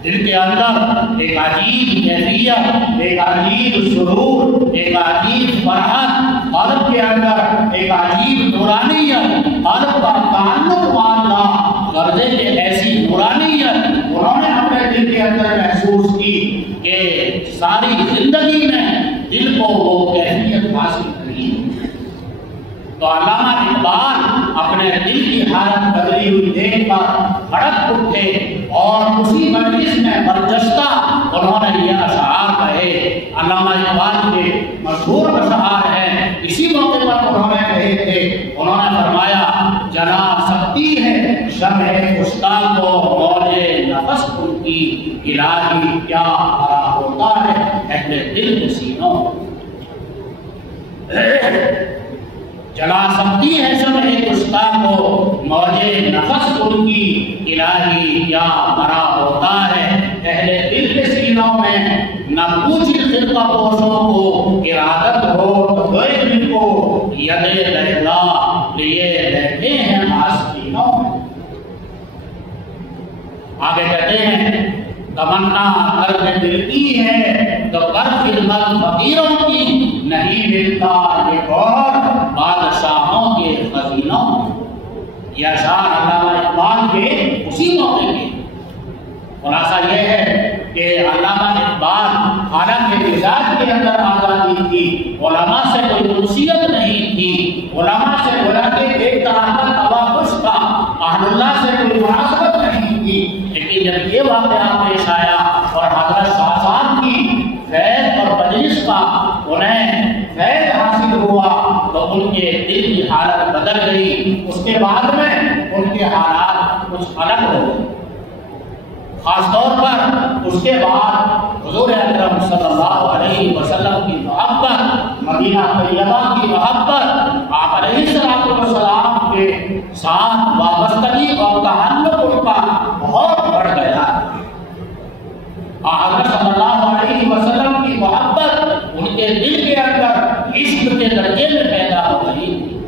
دل کے اندر ایک عجیب کیفیت، ایک عجیب سرور، ایک عجیب فرحت، قلب کے اندر ایک عجیب نورانیت، قلب کا تعلق معاملہ قرضے کے ایسی نورانیت انہوں نے اپنے دل کے اندر محسوس کی کہ ساری زندگی میں دل کو وہ کیفیت حاصل کری. تو علامہ اقبال اپنے دل کی حالت بدلی ہوئی دیکھ کر بھڑک اٹھے اور اسی مجلس میں برجستہ انہوں نے یہ اشعار کہے. علامہ اقبال کے مشہور اشعار ہیں. اسی موقع پر انہوں نے کہے تھے، انہوں نے فرمایا جلا سکتی ہے شمع خشتا کو موجے نفس ان کی، الہی کیا بھرا ہوتا ہے اہل دل کے سینوں. جلا سکتی ہے شمع خشتا کو موجے نفس ان کی، الہی کیا بھرا ہوتا ہے اہل دل کے سینوں میں. نہ پوچھی خرقہ پوشوں کو ارادت ہو تو گئے دل کو ید لیلا لیے بیٹھے ہیں آستینوں میں. آگے کہتے ہیں تمنا قلب دل کی ہے تو کر خدمت فقیروں کی، نہیں ملتا یہ گوہر بادشاہوں کے خزینوں میں. یہ اشعار علامہ اقبال کے اسی موقع کے. خلاصہ یہ ہے کہ علامہ اقبال حالانکہ مزاج کے اندر آزادی تھی، علماء سے کوئی خصوصیت نہیں تھی، علماء سے گویا کہ ایک طرح کا توافق تھا، اہل اللہ سے کوئی مناسبت نہیں تھی. لیکن جب یہ واقعہ پیش آیا اور حضرت شاہ صاحب کی فیض اور مجلس کا انہیں فیض حاصل ہوا تو ان کے دل کی حالت بدل گئی. اس کے بعد میں ان کے حالات کچھ الگ ہو گئے. خاص طور پر اس کے بعد حضور اکرم صلی اللہ علیہ وسلم کی محبت، مدینہ طیبہ کی محبت، آپ علیہ السلام کے ساتھ وابستگی اور تعلق ان کا بہت بڑھ گیا. حضرت صلی اللہ علیہ وسلم کی محبت ان کے دل کے اندر عشق کے درجے میں پیدا ہو گئی.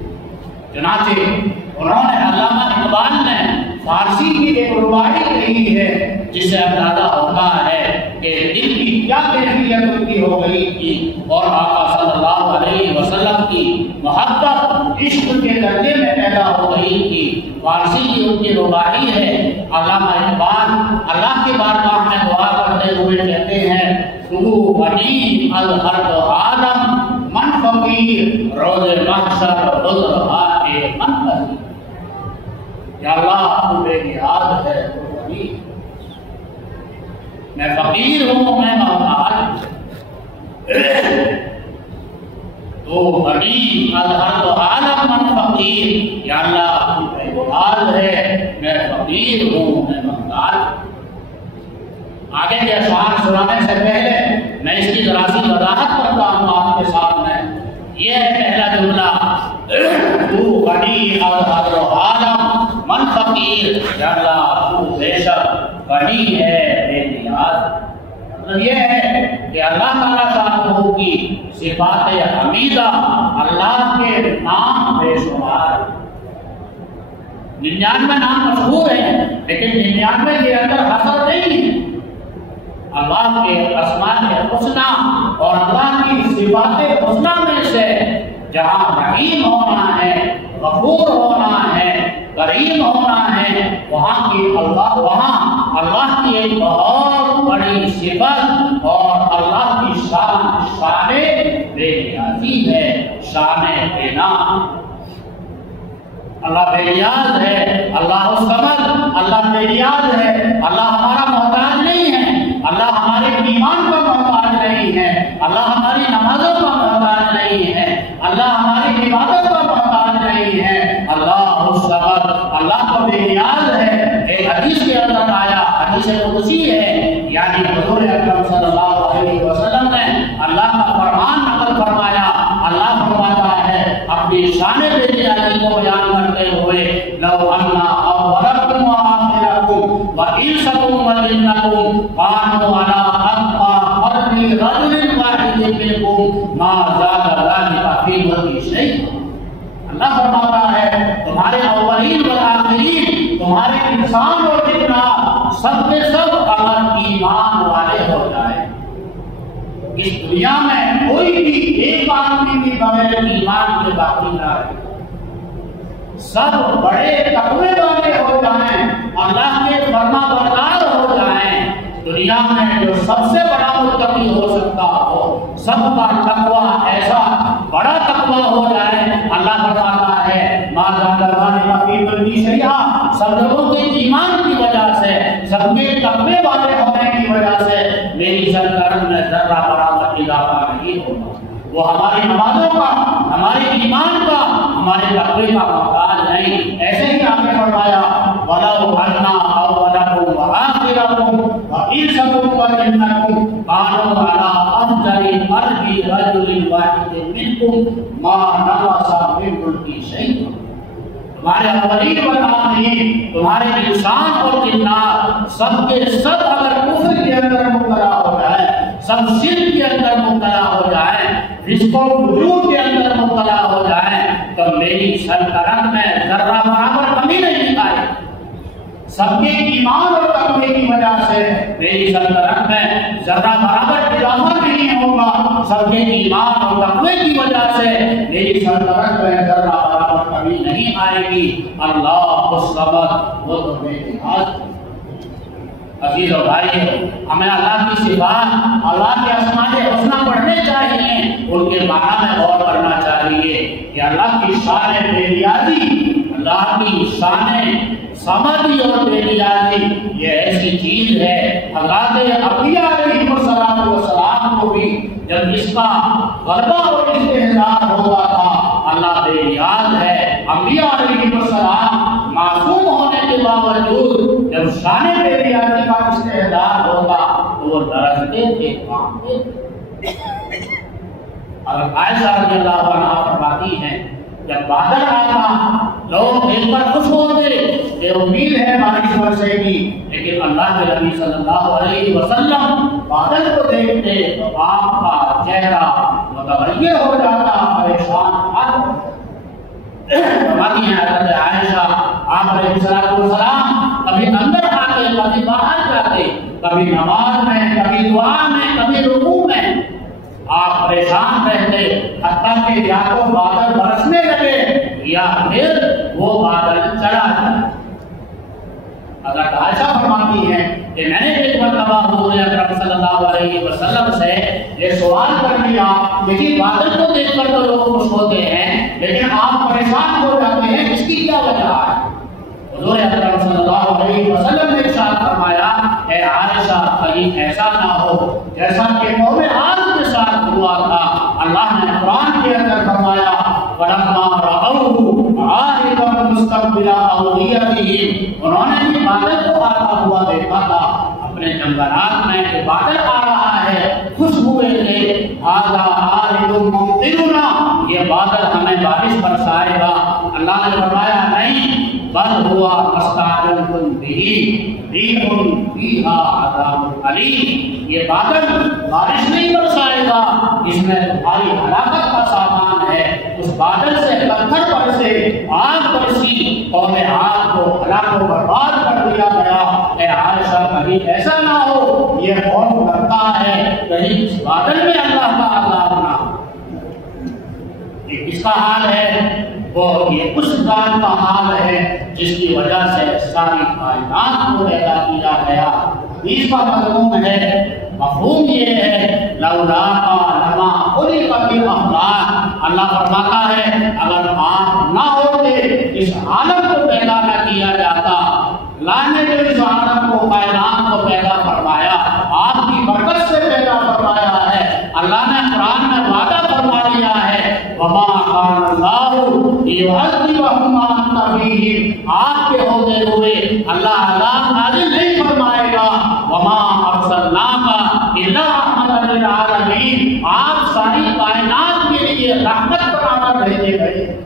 چنانچہ انہوں نے علامہ اقبال نے فارسی کی ایک رباعی کہی ہے جس سے اندازہ ہوتا ہے کہ دل کی کیا کیفیت ان کی ہو گئی تھی اور آقا صلی اللہ علیہ وسلم کی محبت عشق کے درجے میں پیدا ہو گئی تھی. فارسی کی ان کی رباعی ہے. علامہ اقبال اللہ کے بارگاہ میں دعا کرتے ہوئے کہتے ہیں تو ولی الارض عالم من فقیر روز محشر عذرہا کے من فقیر. یا اللہ تو بے نیاز ہے تو ولی، میں فقیر ہوں، میں محتاج. تو ولی الارض عالم من فقیر، یا اللہ تو بے نیاز ہے، میں فقیر ہوں، میں محتاج. آگے کے اشعار سنانے سے پہلے میں اس کی ذرا سی وضاحت کرتا ہوں آپ کے سامنے. یہ ہے پہلا جملہ، تو غنی الارض عالم من فقیر، یا اللہ تو بے شک غنی ہے بے نیاز. مطلب یہ ہے کہ اللہ تعالیٰ ذاتہ کی صفات حمیدہ، اللہ کے نام بے شمار، 99 نام مشہور ہیں لیکن 99 کے اندر حصر نہیں ہے۔ اللہ کے اسماء الحسنی اور اللہ کی صفات حسنی میں سے جہاں رحیم ہونا ہے، غفور ہونا ہے، کریم ہونا ہے، وہاں اللہ کی ایک بہت بڑی صفت اور اللہ کی شان بے نیازی ہے، شان بنا۔ اللہ بے نیاز ہے، اللہ الصمد، اللہ بے نیاز ہے، اللہ ہمارا محتاج نہیں ہے، اللہ ہمارے ایمان کا محتاج نہیں ہے، اللہ ہماری نمازوں کا محتاج نہیں ہے، اللہ ہماری عبادت کا محتاج نہیں ہے، اللہ الصمد، اللہ کو بے نیاز ہے۔ ایک حدیث کے اندر آیا، حدیث قدسی ہے، یعنی حضور اکرم صلی اللہ علیہ وسلم نے اللہ کا فرمان نقل فرمایا۔ اللہ فرماتا ہے اپنی شان بے نیازی کو بیان کرتے ہوئے، لو انا اولکم وآخرکم وانسکم وجنکم کانوا علی اتقى قلب رجل واحد منکم ما زاد ذلک فی ملکی شیئا۔ اللہ فرماتا ہے تمہارے اولین والآخرین، تمہارے انسان اور جنات سب کے سب اگر ایمان والے ہو جائے، اس دنیا میں کوئی بھی ایک آدمی بھی بغیر ایمان کے باقی نہ رہے، سب بڑے تقوی والے ہو جائیں، اللہ کے فرما بردار ہو جائیں، دنیا میں جو سب سے بڑا متقی ہو سکتا ہو، سب کا تقوی ایسا بڑا تقوی ہو جائے، اللہ فرماتا ہے ما زاد ذلک فی ملکی شیئا، سب لوگوں کے ایمان کی وجہ سے، سب کے تقوی والے ہونے کی وجہ سے میری سرکار میں ذرہ برابر اضافہ نہیں ہوگا۔ وہ ہماری نمازوں کا، ہمارے ایمان کا، ہمارے تقوی کا محتاج نہیں۔ ایسے ہی آگے فرمایا وَلَوْ أَنَّا أَوَّلَكُمْ وَآخِرَكُمْ وَإِنسَكُمْ وَجِنَّكُمْ كَانُوا عَلَىٰ أَفْجَرِ قَلْبِ رَجُلٍ وَاحِدٍ مِّنكُمْ مَا نَقَصَ مِن مُلْكِي شَيْئًا۔ تمہارے اولین والآخرین، تمہارے انسان اور جنات سب کے سب اگر کفر کے اندر مبتلا ہو جائے، سب شرک کے اندر مبتلا ہو جائے، رزق و وجود کے اندر مبتلا ہو جائے، تو میری سلطنت میں ذرہ برابر کمی نہیں آئے۔ سب کے ایمان اور تقوی کی وجہ سے میری سلطنت میں ذرہ برابر اضافہ نہیں ہوگا، سب کے ایمان اور تقوی کی وجہ سے میری سلطنت میں ذرہ برابر کمی نہیں آئے گی۔ اللہ الصمد، وہ تو بے نیاز۔ عزیز و بھائی، ہمیں اللہ کی صفات، اللہ کے اسماء الحسنی پڑھنے چاہیے، ان کے معنی میں غور کرنا چاہیے کہ اللہ کی شان بے نیازی، اللہ کی شان سمدی اور بے نیازی یہ ایسی چیز ہے، حضرات انبیاء علیہ السلام کو بھی جب اس کا غلبہ اور استحضار ہوتا تھا، اللہ بے نیاز ہے۔ انبیاء علیہ السلام معصوم ہونے کے باوجود جب شان بے نیازی کا استحضار ہوتا تو وہ درجتے تھے، کانپتے تھے۔ اور عائشہ رضی اللہ عنہا فرماتی ہیں جب بادل آتا لوگ دیکھ کر خوش ہوتے کہ امید ہے بارش برسے گی، لیکن اللہ کے نبی صلی اللہ علیہ وسلم بادل کو دیکھتے تو آپ کا چہرہ متغیر ہو جاتا، پریشان حال فرماتی ہیں حضرت عائشہ آپ علیہ السلام کبھی اندر آتے، کبھی باہر جاتے، کبھی نماز میں، کبھی دعا میں، کبھی رکوع میں آپ پریشان رہتے، حتیٰ کہ یا تو بادل برسنے لگے یا پھر وہ بادل چلا جائے۔ حضرت عائشہ فرماتی ہیں کہ میں نے ایک مرتبہ حضور اکرم صلی اللہ علیہ وسلم سے یہ سوال کر لیا، لیکن بادل کو دیکھ کر تو لوگ خوش ہوتے ہیں لیکن آپ پریشان ہو جاتے ہیں، اس کی کیا وجہ ہے؟ حضور اکرم صلی اللہ علیہ وسلم نے ارشاد فرمایا، اے عائشہ کہیں ایسا نہ ہو جیسا کہ قوم عاد کے ساتھ ہوا تھا۔ اللہ نے قرآن کے اندر فرمایا وَلَمَّا رَأَوْهُ عَارِضًا مُسْتَقْبِلَ أَوْدِيَتِهِمْ، انہوں نے بھی بادل کو آتا ہوا دیکھا تھا اپنے جنگلات میں کہ بادل آ رہا ہے، خوش ہوئے تھے، هَذَا عَارِضٌ مُمْطِرُنَا، یہ بادل ہمیں بارش برسائے گا۔ اللہ نے فرمایا نہیں، بل ہوا مستعجلٌ یہ بادل بارش نہیں برسائے گا، اس میں تمہاری ہلاکت کا سامان ہے۔ اس بادل سے پتھر برسے، آگ برسی، قوم عاد کو ہلاک و برباد کر دیا گیا۔ اے عائشہ کہیں ایسا نہ ہو، یہ قوم کرتا ہے کہیں اس بادل میں اللہ کا عذاب نہ ہو۔ یہ کس کا حال ہے؟ وہ یہ اس ذات کا حال ہے جس کی وجہ سے ساری کائنات کو پیدا کیا گیا۔ اس کا مضمون ہے، مفہوم یہ ہے، لولا لما خلق الافلاک، اللہ فرماتا ہے اگر آپ نہ ہوتے اس عالم کو پیدا نہ کیا جاتا۔ اللہ نے جو اس عالم کو، کائنات کو پیدا فرمایا، آپ کی برکت سے پیدا فرمایا ہے۔ اللہ نے قرآن میں وعدہ فرما لیا ہے، وما کان اللہ لیعذبہم وانت فیہم، آپ کے ہوتے ہوئے اللہ عذاب نازل نہیں فرمائے گا۔ وما ارسلناک الا رحمۃ للعالمین، آپ ساری کائنات کے لیے رحمت بنا کر بھیجے گئے۔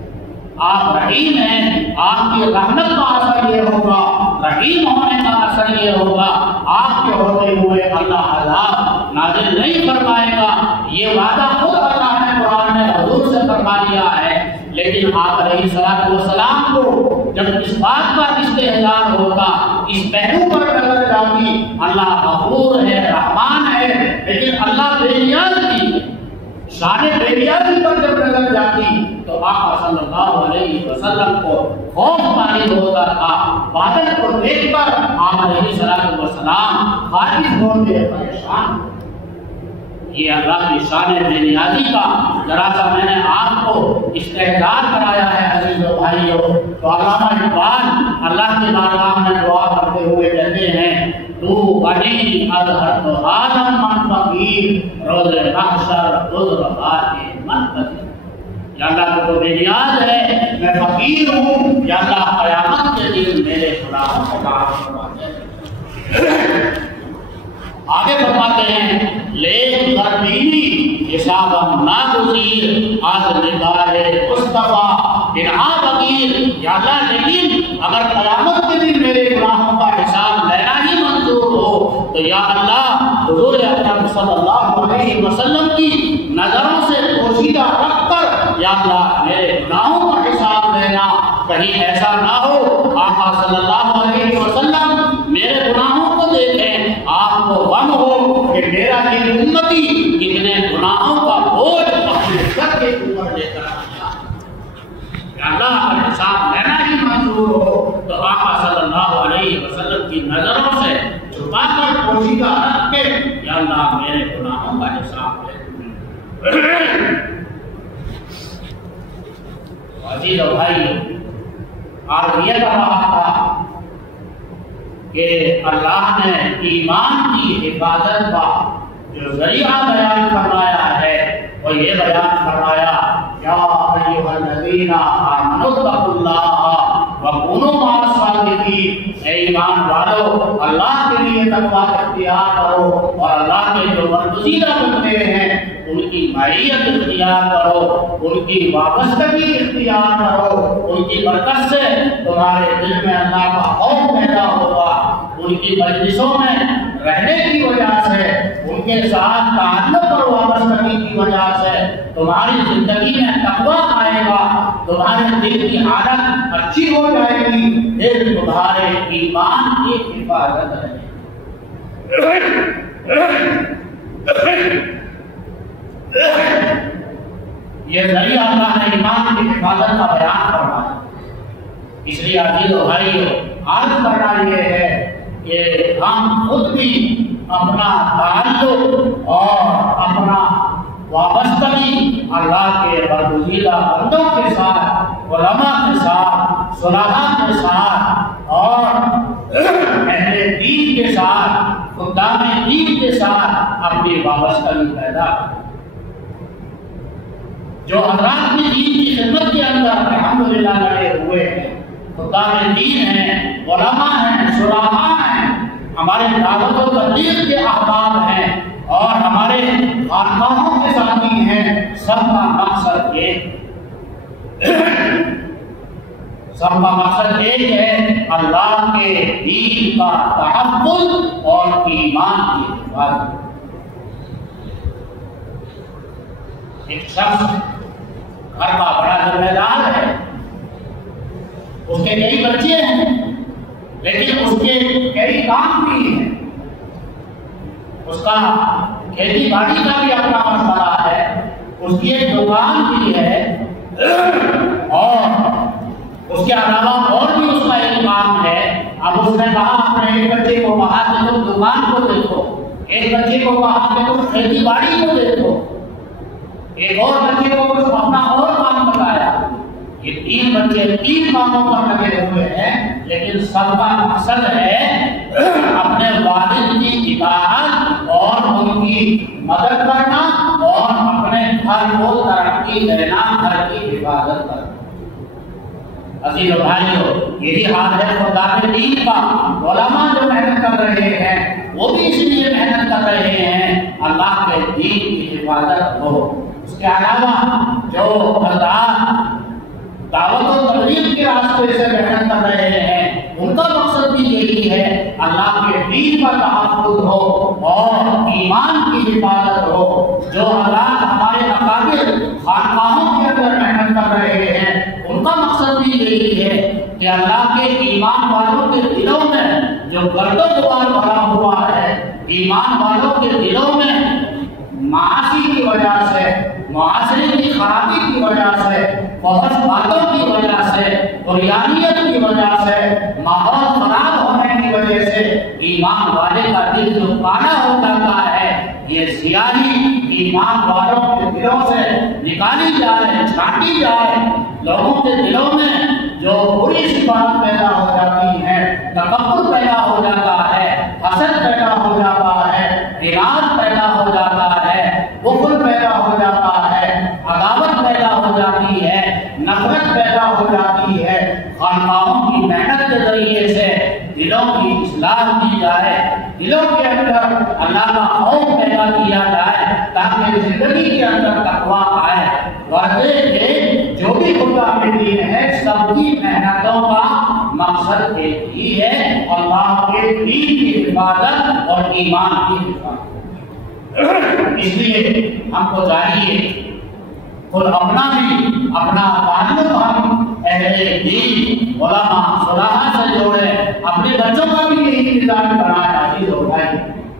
آپ رحیم ہیں، آپ کی رحمت کا اثر یہ ہوگا، رحیم ہونے کا اثر یہ ہوگا، آپ کے ہوتے ہوئے اللہ عذاب نازل نہیں فرمائے گا۔ یہ وعدہ خود اللہ نے قرآن میں حضور سے فرما لیا ہے، لیکن آپ علیہ السلام کو جب اس بات کا استحضار ہوگا، اس پہلو پر نظر جاتی، اللہ غفور ہے، رحمان ہے، لیکن اللہ بے نیاز بھی، شان بے نیازی پر جب نظر جاتی تو آقا صلی اللہ علیہ وسلم کو خوف طاری ہوتا تھا۔ بادل کو دیکھ کر آپ علیہ السلام خارج ہوتے پریشان۔ یہ اللہ کی شان بے نیازی کا ذرا سا میں نے آپ کو استحضار کرایا ہے عزیز و بھائیو۔ تو علامہ اقبال اللہ کی بارگاہ میں دعا کرتے ہوئے کہتے ہیں، تو بنی اظہر تو آدم من فقیر، روز محشر عذر خاطر من فقیر۔ یا اللہ کو بے نیاز ہے، میں فقیر ہوں، یا اللہ قیامت کے دن میرے گناہوں کو معاف فرما دے۔ آگے فرماتے ہیں، لیک غربینی حسابم ناگزیر آز نگاہ مصطفیٰ انہا بغیر۔ یا اللہ لیکن اگر قیامت کے دن میرے گناہوں کا حساب لینا ہی منظور ہو تو یا اللہ حضور اکرم صلی اللہ علیہ وسلم کی نظروں سے پوشیدہ رکھ کر یا اللہ میرے گناہوں کا حساب لینا۔ کہیں ایسا نہ ہو آقا صلی اللہ علیہ وسلم میرے گناہوں کو دیکھیں، آپ کو غم ہو کہ میرا یہ امتی کتنے گناہوں کا بوجھ اپنے سر کے اوپر لے کر آیا۔ یا اللہ کا حساب لینا ہی منظور ہو تو آقا صلی اللہ علیہ وسلم کی نظروں سے چھپا کر پوشیدہ رکھ کے یا اللہ میرے گناہوں کا حساب لے۔ عزیز و بھائی، آج یہ کہا تھا کہ اللہ نے ایمان کی حفاظت کا جو ذریعہ بیان فرمایا ہے وہ یہ بیان فرمایا، یا ایھا الذین آمنوا اتقوا اللہ وکونوا مع الصادقین۔ اے ایمان والو، اللہ کے لیے تقویٰ اختیار کرو اور اللہ کے جو برگزیدہ بندے ہیں ان کی معیت اختیار کرو، ان کی وابستگی اختیار کرو۔ ان کی برکت سے تمہارے دل میں اللہ کا خوف پیدا ہوگا، ان کی مجلسوں میں رہنے کی وجہ سے، ان کے ساتھ تعلق اور وابستگی کی وجہ سے تمہاری زندگی میں تقویٰ آئے گا، تمہارے دل کی حالت اچھی ہو جائے گی، دل تمہارے ایمان کی حفاظت ہے۔ یہ ذریعہ اللہ نے ایمان کی حفاظت کا بیان فرمایا۔ اس لیے عزیز و بھائیو، عرض کرنا یہ ہے کہ ہم خود بھی اپنا تعلق اور اپنا وابستگی اللہ کے برگزیدہ بندوں کے ساتھ، علماء کے ساتھ، صلحاء کے ساتھ اور اہل دین کے ساتھ، خدام دین کے ساتھ اپنی وابستگی پیدا کریں۔ جو حضرات بھی دین کی خدمت کے اندر الحمدللہ لگے ہوئے ہیں، خدام دین ہیں، علماء ہیں، صلحاء ہیں، ہمارے دعوت و تبلیغ کے احباب ہیں اور ہمارے خانقاہوں کے ساتھی ہیں، سب کا مقصد یہ سب کا مقصد ایک ہے، اللہ کے دین کا تحفظ اور ایمان کی حفاظت۔ ایک شخص گھر کا بڑا ذمہ دار ہے، اس کے کئی بچے ہیں، لیکن اس کے کئی کام بھی ہیں، اس کا کھیتی باڑی کا بھی اپنا مسئلہ ہے، اس کی ایک دکان بھی ہے، اور اس کے علاوہ اور بھی اس کا ایک کام ہے۔ اب اس نے کہا اپنے ایک بچے کو کہا کہ تم دکان کو دیکھو، ایک بچے کو کہا کہ تم کھیتی باڑی کو دیکھو، ایک اور بچے کو کچھ اپنا اور کام بتایا۔ یہ تین بچے تین کاموں پر لگے ہوئے ہیں، لیکن سب کا مقصد ہے اپنے والد کی اطاعت اور ان کی مدد کرنا اور اپنے گھر کو ترقی دینا، گھر کی حفاظت کرنا۔ عزیز و بھائیو، یہی حال ہے خدا کے دین کا۔ علماء جو محنت کر رہے ہیں وہ بھی اس لیے محنت کر رہے ہیں اللہ کے دین کی حفاظت ہو۔ اس کے علاوہ جو حضرات دعوت و تبلیغ کے راستے سے محنت کر رہے ہیں ان کا مقصد بھی یہی ہے اللہ کے دین کا تحفظ ہو اور ایمان کی حفاظت ہو۔ جو حضرات ہمارے اکابر خانقاہوں کے اندر محنت کر رہے ہیں ان کا مقصد بھی یہی ہے کہ اللہ کے ایمان والوں کے دلوں میں جو گرد و غبار بھرا ہوا ہے، ایمان والوں کے دلوں میں معاصی کی وجہ سے، معاشرے کی خرابی کی وجہ سے، بہت باتوں کی وجہ سے، عریانیت کی وجہ سے، ماحول خراب ہونے کی وجہ سے ایمان والے کا دل جو کالا ہو جاتا ہے، یہ سیاہی ایمان والوں کے دلوں سے نکالی جائے، چھانٹی جائے۔ لوگوں کے دلوں میں جو بری صفات پیدا ہو جاتی ہیں، تکبر پیدا ہو جاتا ہے، حسد پیدا ہو جاتا ہے، عناد پیدا ہو جاتا ہے، بخل پیدا ہو جاتا ہے، عداوت پیدا ہو جاتی ہے، نفرت پیدا ہو جاتی ہے۔ خانقاہوں کی محنت کے ذریعے سے دلوں کی اصلاح کی جائے، دلوں کے اندر اللہ کا خوف پیدا کیا جائے تاکہ زندگی کے اندر تقویٰ آئے۔ ورثے کے جو بھی حکام دین ہے سب کی محنتوں کا مقصد ایک ہی ہے، اللہ کے دین کی حفاظت اور ایمان کی حفاظت۔ اس لیے ہم کو چاہیے خود اپنا بھی اپنا تعلق ہم اہل دین علماء صلاح سے جوڑے، اپنے بچوں کا بھی یہی نظام بنائے۔ عزیز و بھائی،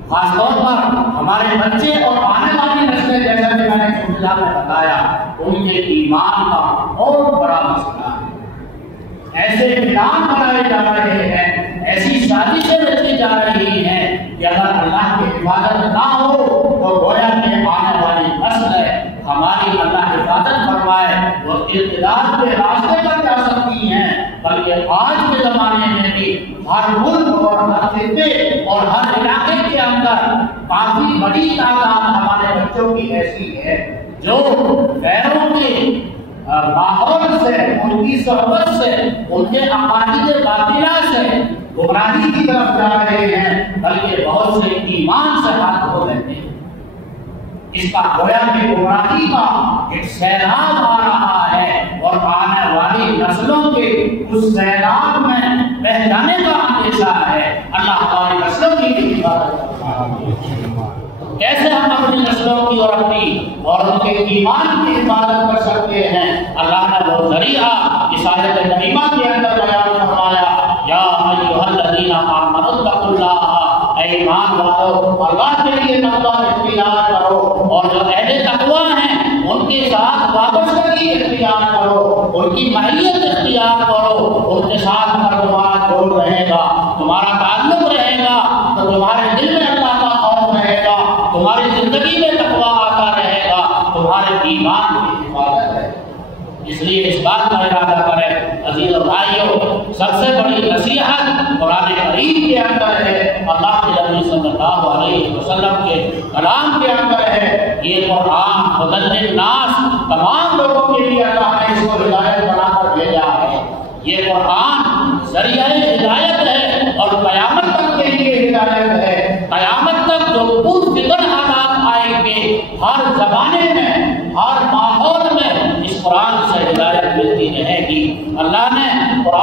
خاص طور پر ہمارے بچے اور آنے والی نسلیں، جیسا کہ میں نے سلسلہ میں بتایا، ان کے ایمان کا بہت بڑا مسئلہ ہے۔ ایسے پلان بنائے جا رہے ہیں، ایسی سازشیں رچی جا رہی ہیں کہ اگر اللہ کی حفاظت نہ ہو تو گویا کہ آنے والی نسل ہے ہماری اللہ حفاظت فرمائے وہ اقتدار کے راستے پر جا سکتی ہیں، بلکہ آج کے زمانے میں بھی ہر ملک اور ہر خطے اور ہر علاقے کے اندر کافی بڑی تعداد ہمارے بچوں کی ایسی ہے جو غیروں کے ماحول سے، ان کی صحبت سے، ان کے عقائد باطلہ سے گمراہی کی طرف جا رہے ہیں، بلکہ بہت سے ایمان سے ہاتھ دھو لیتے ہیں۔ اس کا گویا کہ گمراہی کا ایک سیلاب آ رہا ہے اور آنے والی نسلوں کے اس سیلاب میں بہ جانے کا اندیشہ ہے۔ اللہ ہماری نسلوں کی حفاظت کرے۔ کیسے ہم اپنی نسلوں کی اور اپنی اور ان کے ایمان کی حفاظت کر سکتے ہیں؟ اللہ نے وہ ذریعہ اس آیت کریمہ کے اندر بیان فرمایا، یا ایھا الذین آمنوا اتقوا اللہ، اے ایمان والو اللہ کے لیے تقویٰ اختیار کرو، اور جو اہل تقویٰ ہیں ان کے ساتھ وابستگی اختیار کرو، ان کی معیت اختیار کرو، ان کے ساتھ تمہارا جوڑ رہے گا، تمہارا تعلق رہے گا، تو تمہارے دل میں اللہ کا خوف رہے گا، تمہاری زندگی میں تقویٰ آتا رہے گا، تمہارے ایمان کی حفاظت ہے۔ اس لیے اس بات کا ارادہ کریں عزیز و بھائیو، سب سے بڑی نصیحت قرآن کریم کے اندر ہے، اللہ کے نبی صلی اللہ علیہ وسلم کے کلام کے اندر ہے۔ یہ قرآن ہدی للناس، تمام لوگوں کے لیے اللہ نے اس کو ہدایت بنا کر بھیجا ہے۔ یہ قرآن ذریعہ ہدایت ہے اور قیامت تک کے لیے ہدایت ہے۔ قیامت تک جو پرفتن حالات آئیں گے، ہر زمانے میں، ہر ماحول میں اس قرآن سے ہدایت ملتی رہے گی۔ اللہ نے قرآن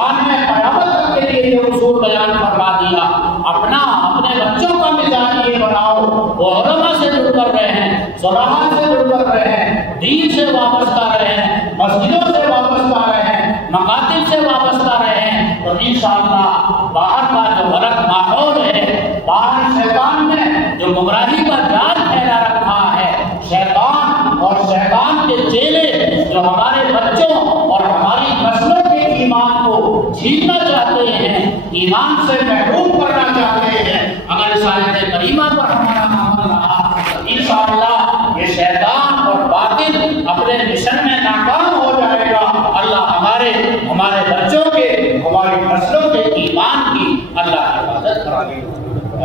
سے وابستہ رہیں، مسجدوں سے وابستہ رہیں، مکاتب سے وابستہ رہیں، تو انشاءاللہ باہر کا جو غلط ماحول ہے، باہر شیطان نے جو گمراہی کا جال پھیلا رکھا ہے، شیطان اور شیطان کے چیلے جو ہمارے بچوں اور ہماری نسلوں کے ایمان کو چھیننا چاہتے ہیں، ایمان سے محروم کرنا چاہتے ہیں، اگر اس آیت کریمہ پر ہمارا عمل رہا تو انشاءاللہ یہ شیطان اور باطل اپنے مشن میں ناکام ہو جائے گا۔ اللہ ہمارے بچوں کے، ہماری نسلوں کے ایمان کی اللہ حفاظت کرا دے گا۔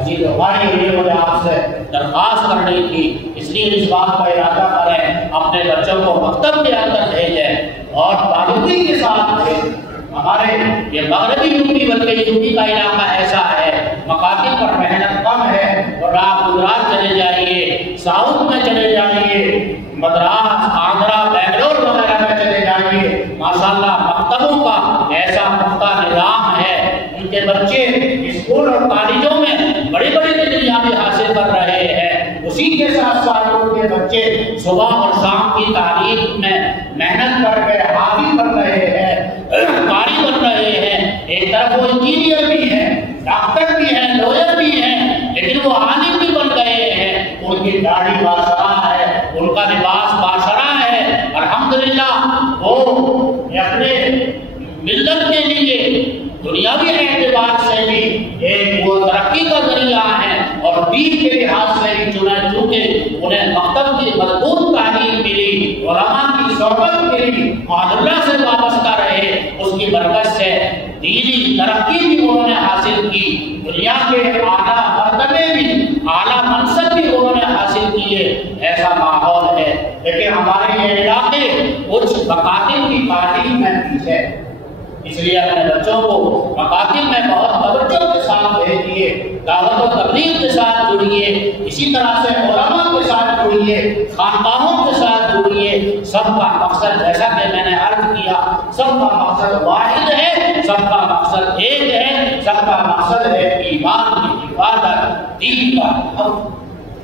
ہماری یہ مجھے آپ سے درخواست کرنی تھی، اس لیے اس بات کا ارادہ کریں اپنے بچوں کو مکتب کے اندر بھیجیں اور پابندی کے ساتھ بھیجیں۔ ہمارے یہ مغربی یوپی بلکہ یوپی کا علاقہ ایسا ہے، مکاتب پر محنت کم ہے، اور آپ گجرات چلے جائیے، ساؤتھ میں چلے جائیے، مدراس، آندھرا، بنگلور وغیرہ میں چلے جائیے، ماشاءاللہ مکتبوں کا ایسا پختہ نظام ہے، ان کے بچے اسکول اور کالجوں میں بڑی بڑی ڈگریاں بھی حاصل کر رہے ہیں، اسی کے ساتھ ساتھ ان کے بچے صبح اور شام کی تعلیم میں محنت کر کے حاوی بن رہے ہیں، قاری بن رہے ہیں، ایک طرف وہ انجینئر بھی ہیں، ڈاکٹر بھی ہیں، لوئر بھی ہیں، لیکن وہ عالم بھی بن گئے ہیں، ان کی داڑھی باشرح ہے، ان کا لباس باشرح ہے، الحمدللہ وہ اپنے ملت کے لیے دنیاوی اعتبار سے بھی ایک وہ ترقی کا ذریعہ ہے، اور دین کے لحاظ سے بھی چونکہ انہیں مکتب کی مضبوط تعلیم ملی، علماء کی صحبت ملی، اللہ سے وابستہ رہے، اس کی برکت سے دینی ترقی بھی انہوں نے حاصل کی، دنیا کے اعلیٰ مرتبے بھی، اعلیٰ منصب بھی انہوں نے حاصل کیے، ایسا ماحول ہے۔ لیکن ہمارے یہ علاقے کچھ مکاتب کی تعلیم میں پیچھے، اس لیے اپنے بچوں کو مکاتب میں بہت توجہ کے ساتھ بھیجیے، دعوت و تبلیغ کے ساتھ جڑیے، اسی طرح سے علماء کے ساتھ جڑیے، خانقاہوں کے ساتھ جڑیے، سب کا مقصد جیسا کہ میں نے عرض کیا، سب کا مقصد واحد ہے، سب کا مقصد ایک ہے، سب کا مقصد ہے ایمان کی حفاظت، دین کا حفظ۔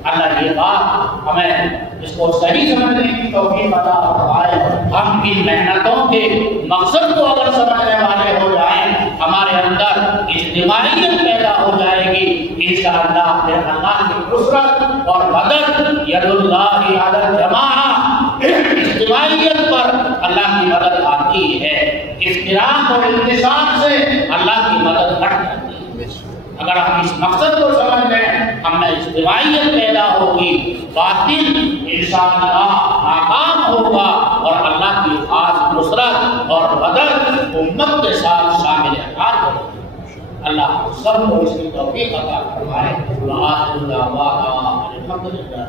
اللہ یہ بات ہمیں اس کو صحیح سمجھنے کی توفیق عطا فرمائے، ہم ان محنتوں کے مقصد کو اگر سمجھنے والے ہو جائیں، ہمارے اندر اجتماعیت پیدا ہو جائے گی، انشاءاللہ پھر اللہ کی نصرت اور مدد، ید اللہ علی الجماعہ، اجتماعیت پر اللہ کی مدد آتی ہے، افتراق اور انتشار سے اللہ کی مدد ہٹ جاتی ہے۔ اگر ہم اس مقصد کو سمجھ لیں، ہم میں اجتماعیت پیدا ہوگی، باطل انشاءاللہ ناکام ہوگا، اور اللہ کی خاص نصرت اور مدد امت کے ساتھ شامل حال ہوگی۔ اللہ سب کو اس کی توفیق عطا فرمائے۔ وآخر دعوانا الحمدللہ۔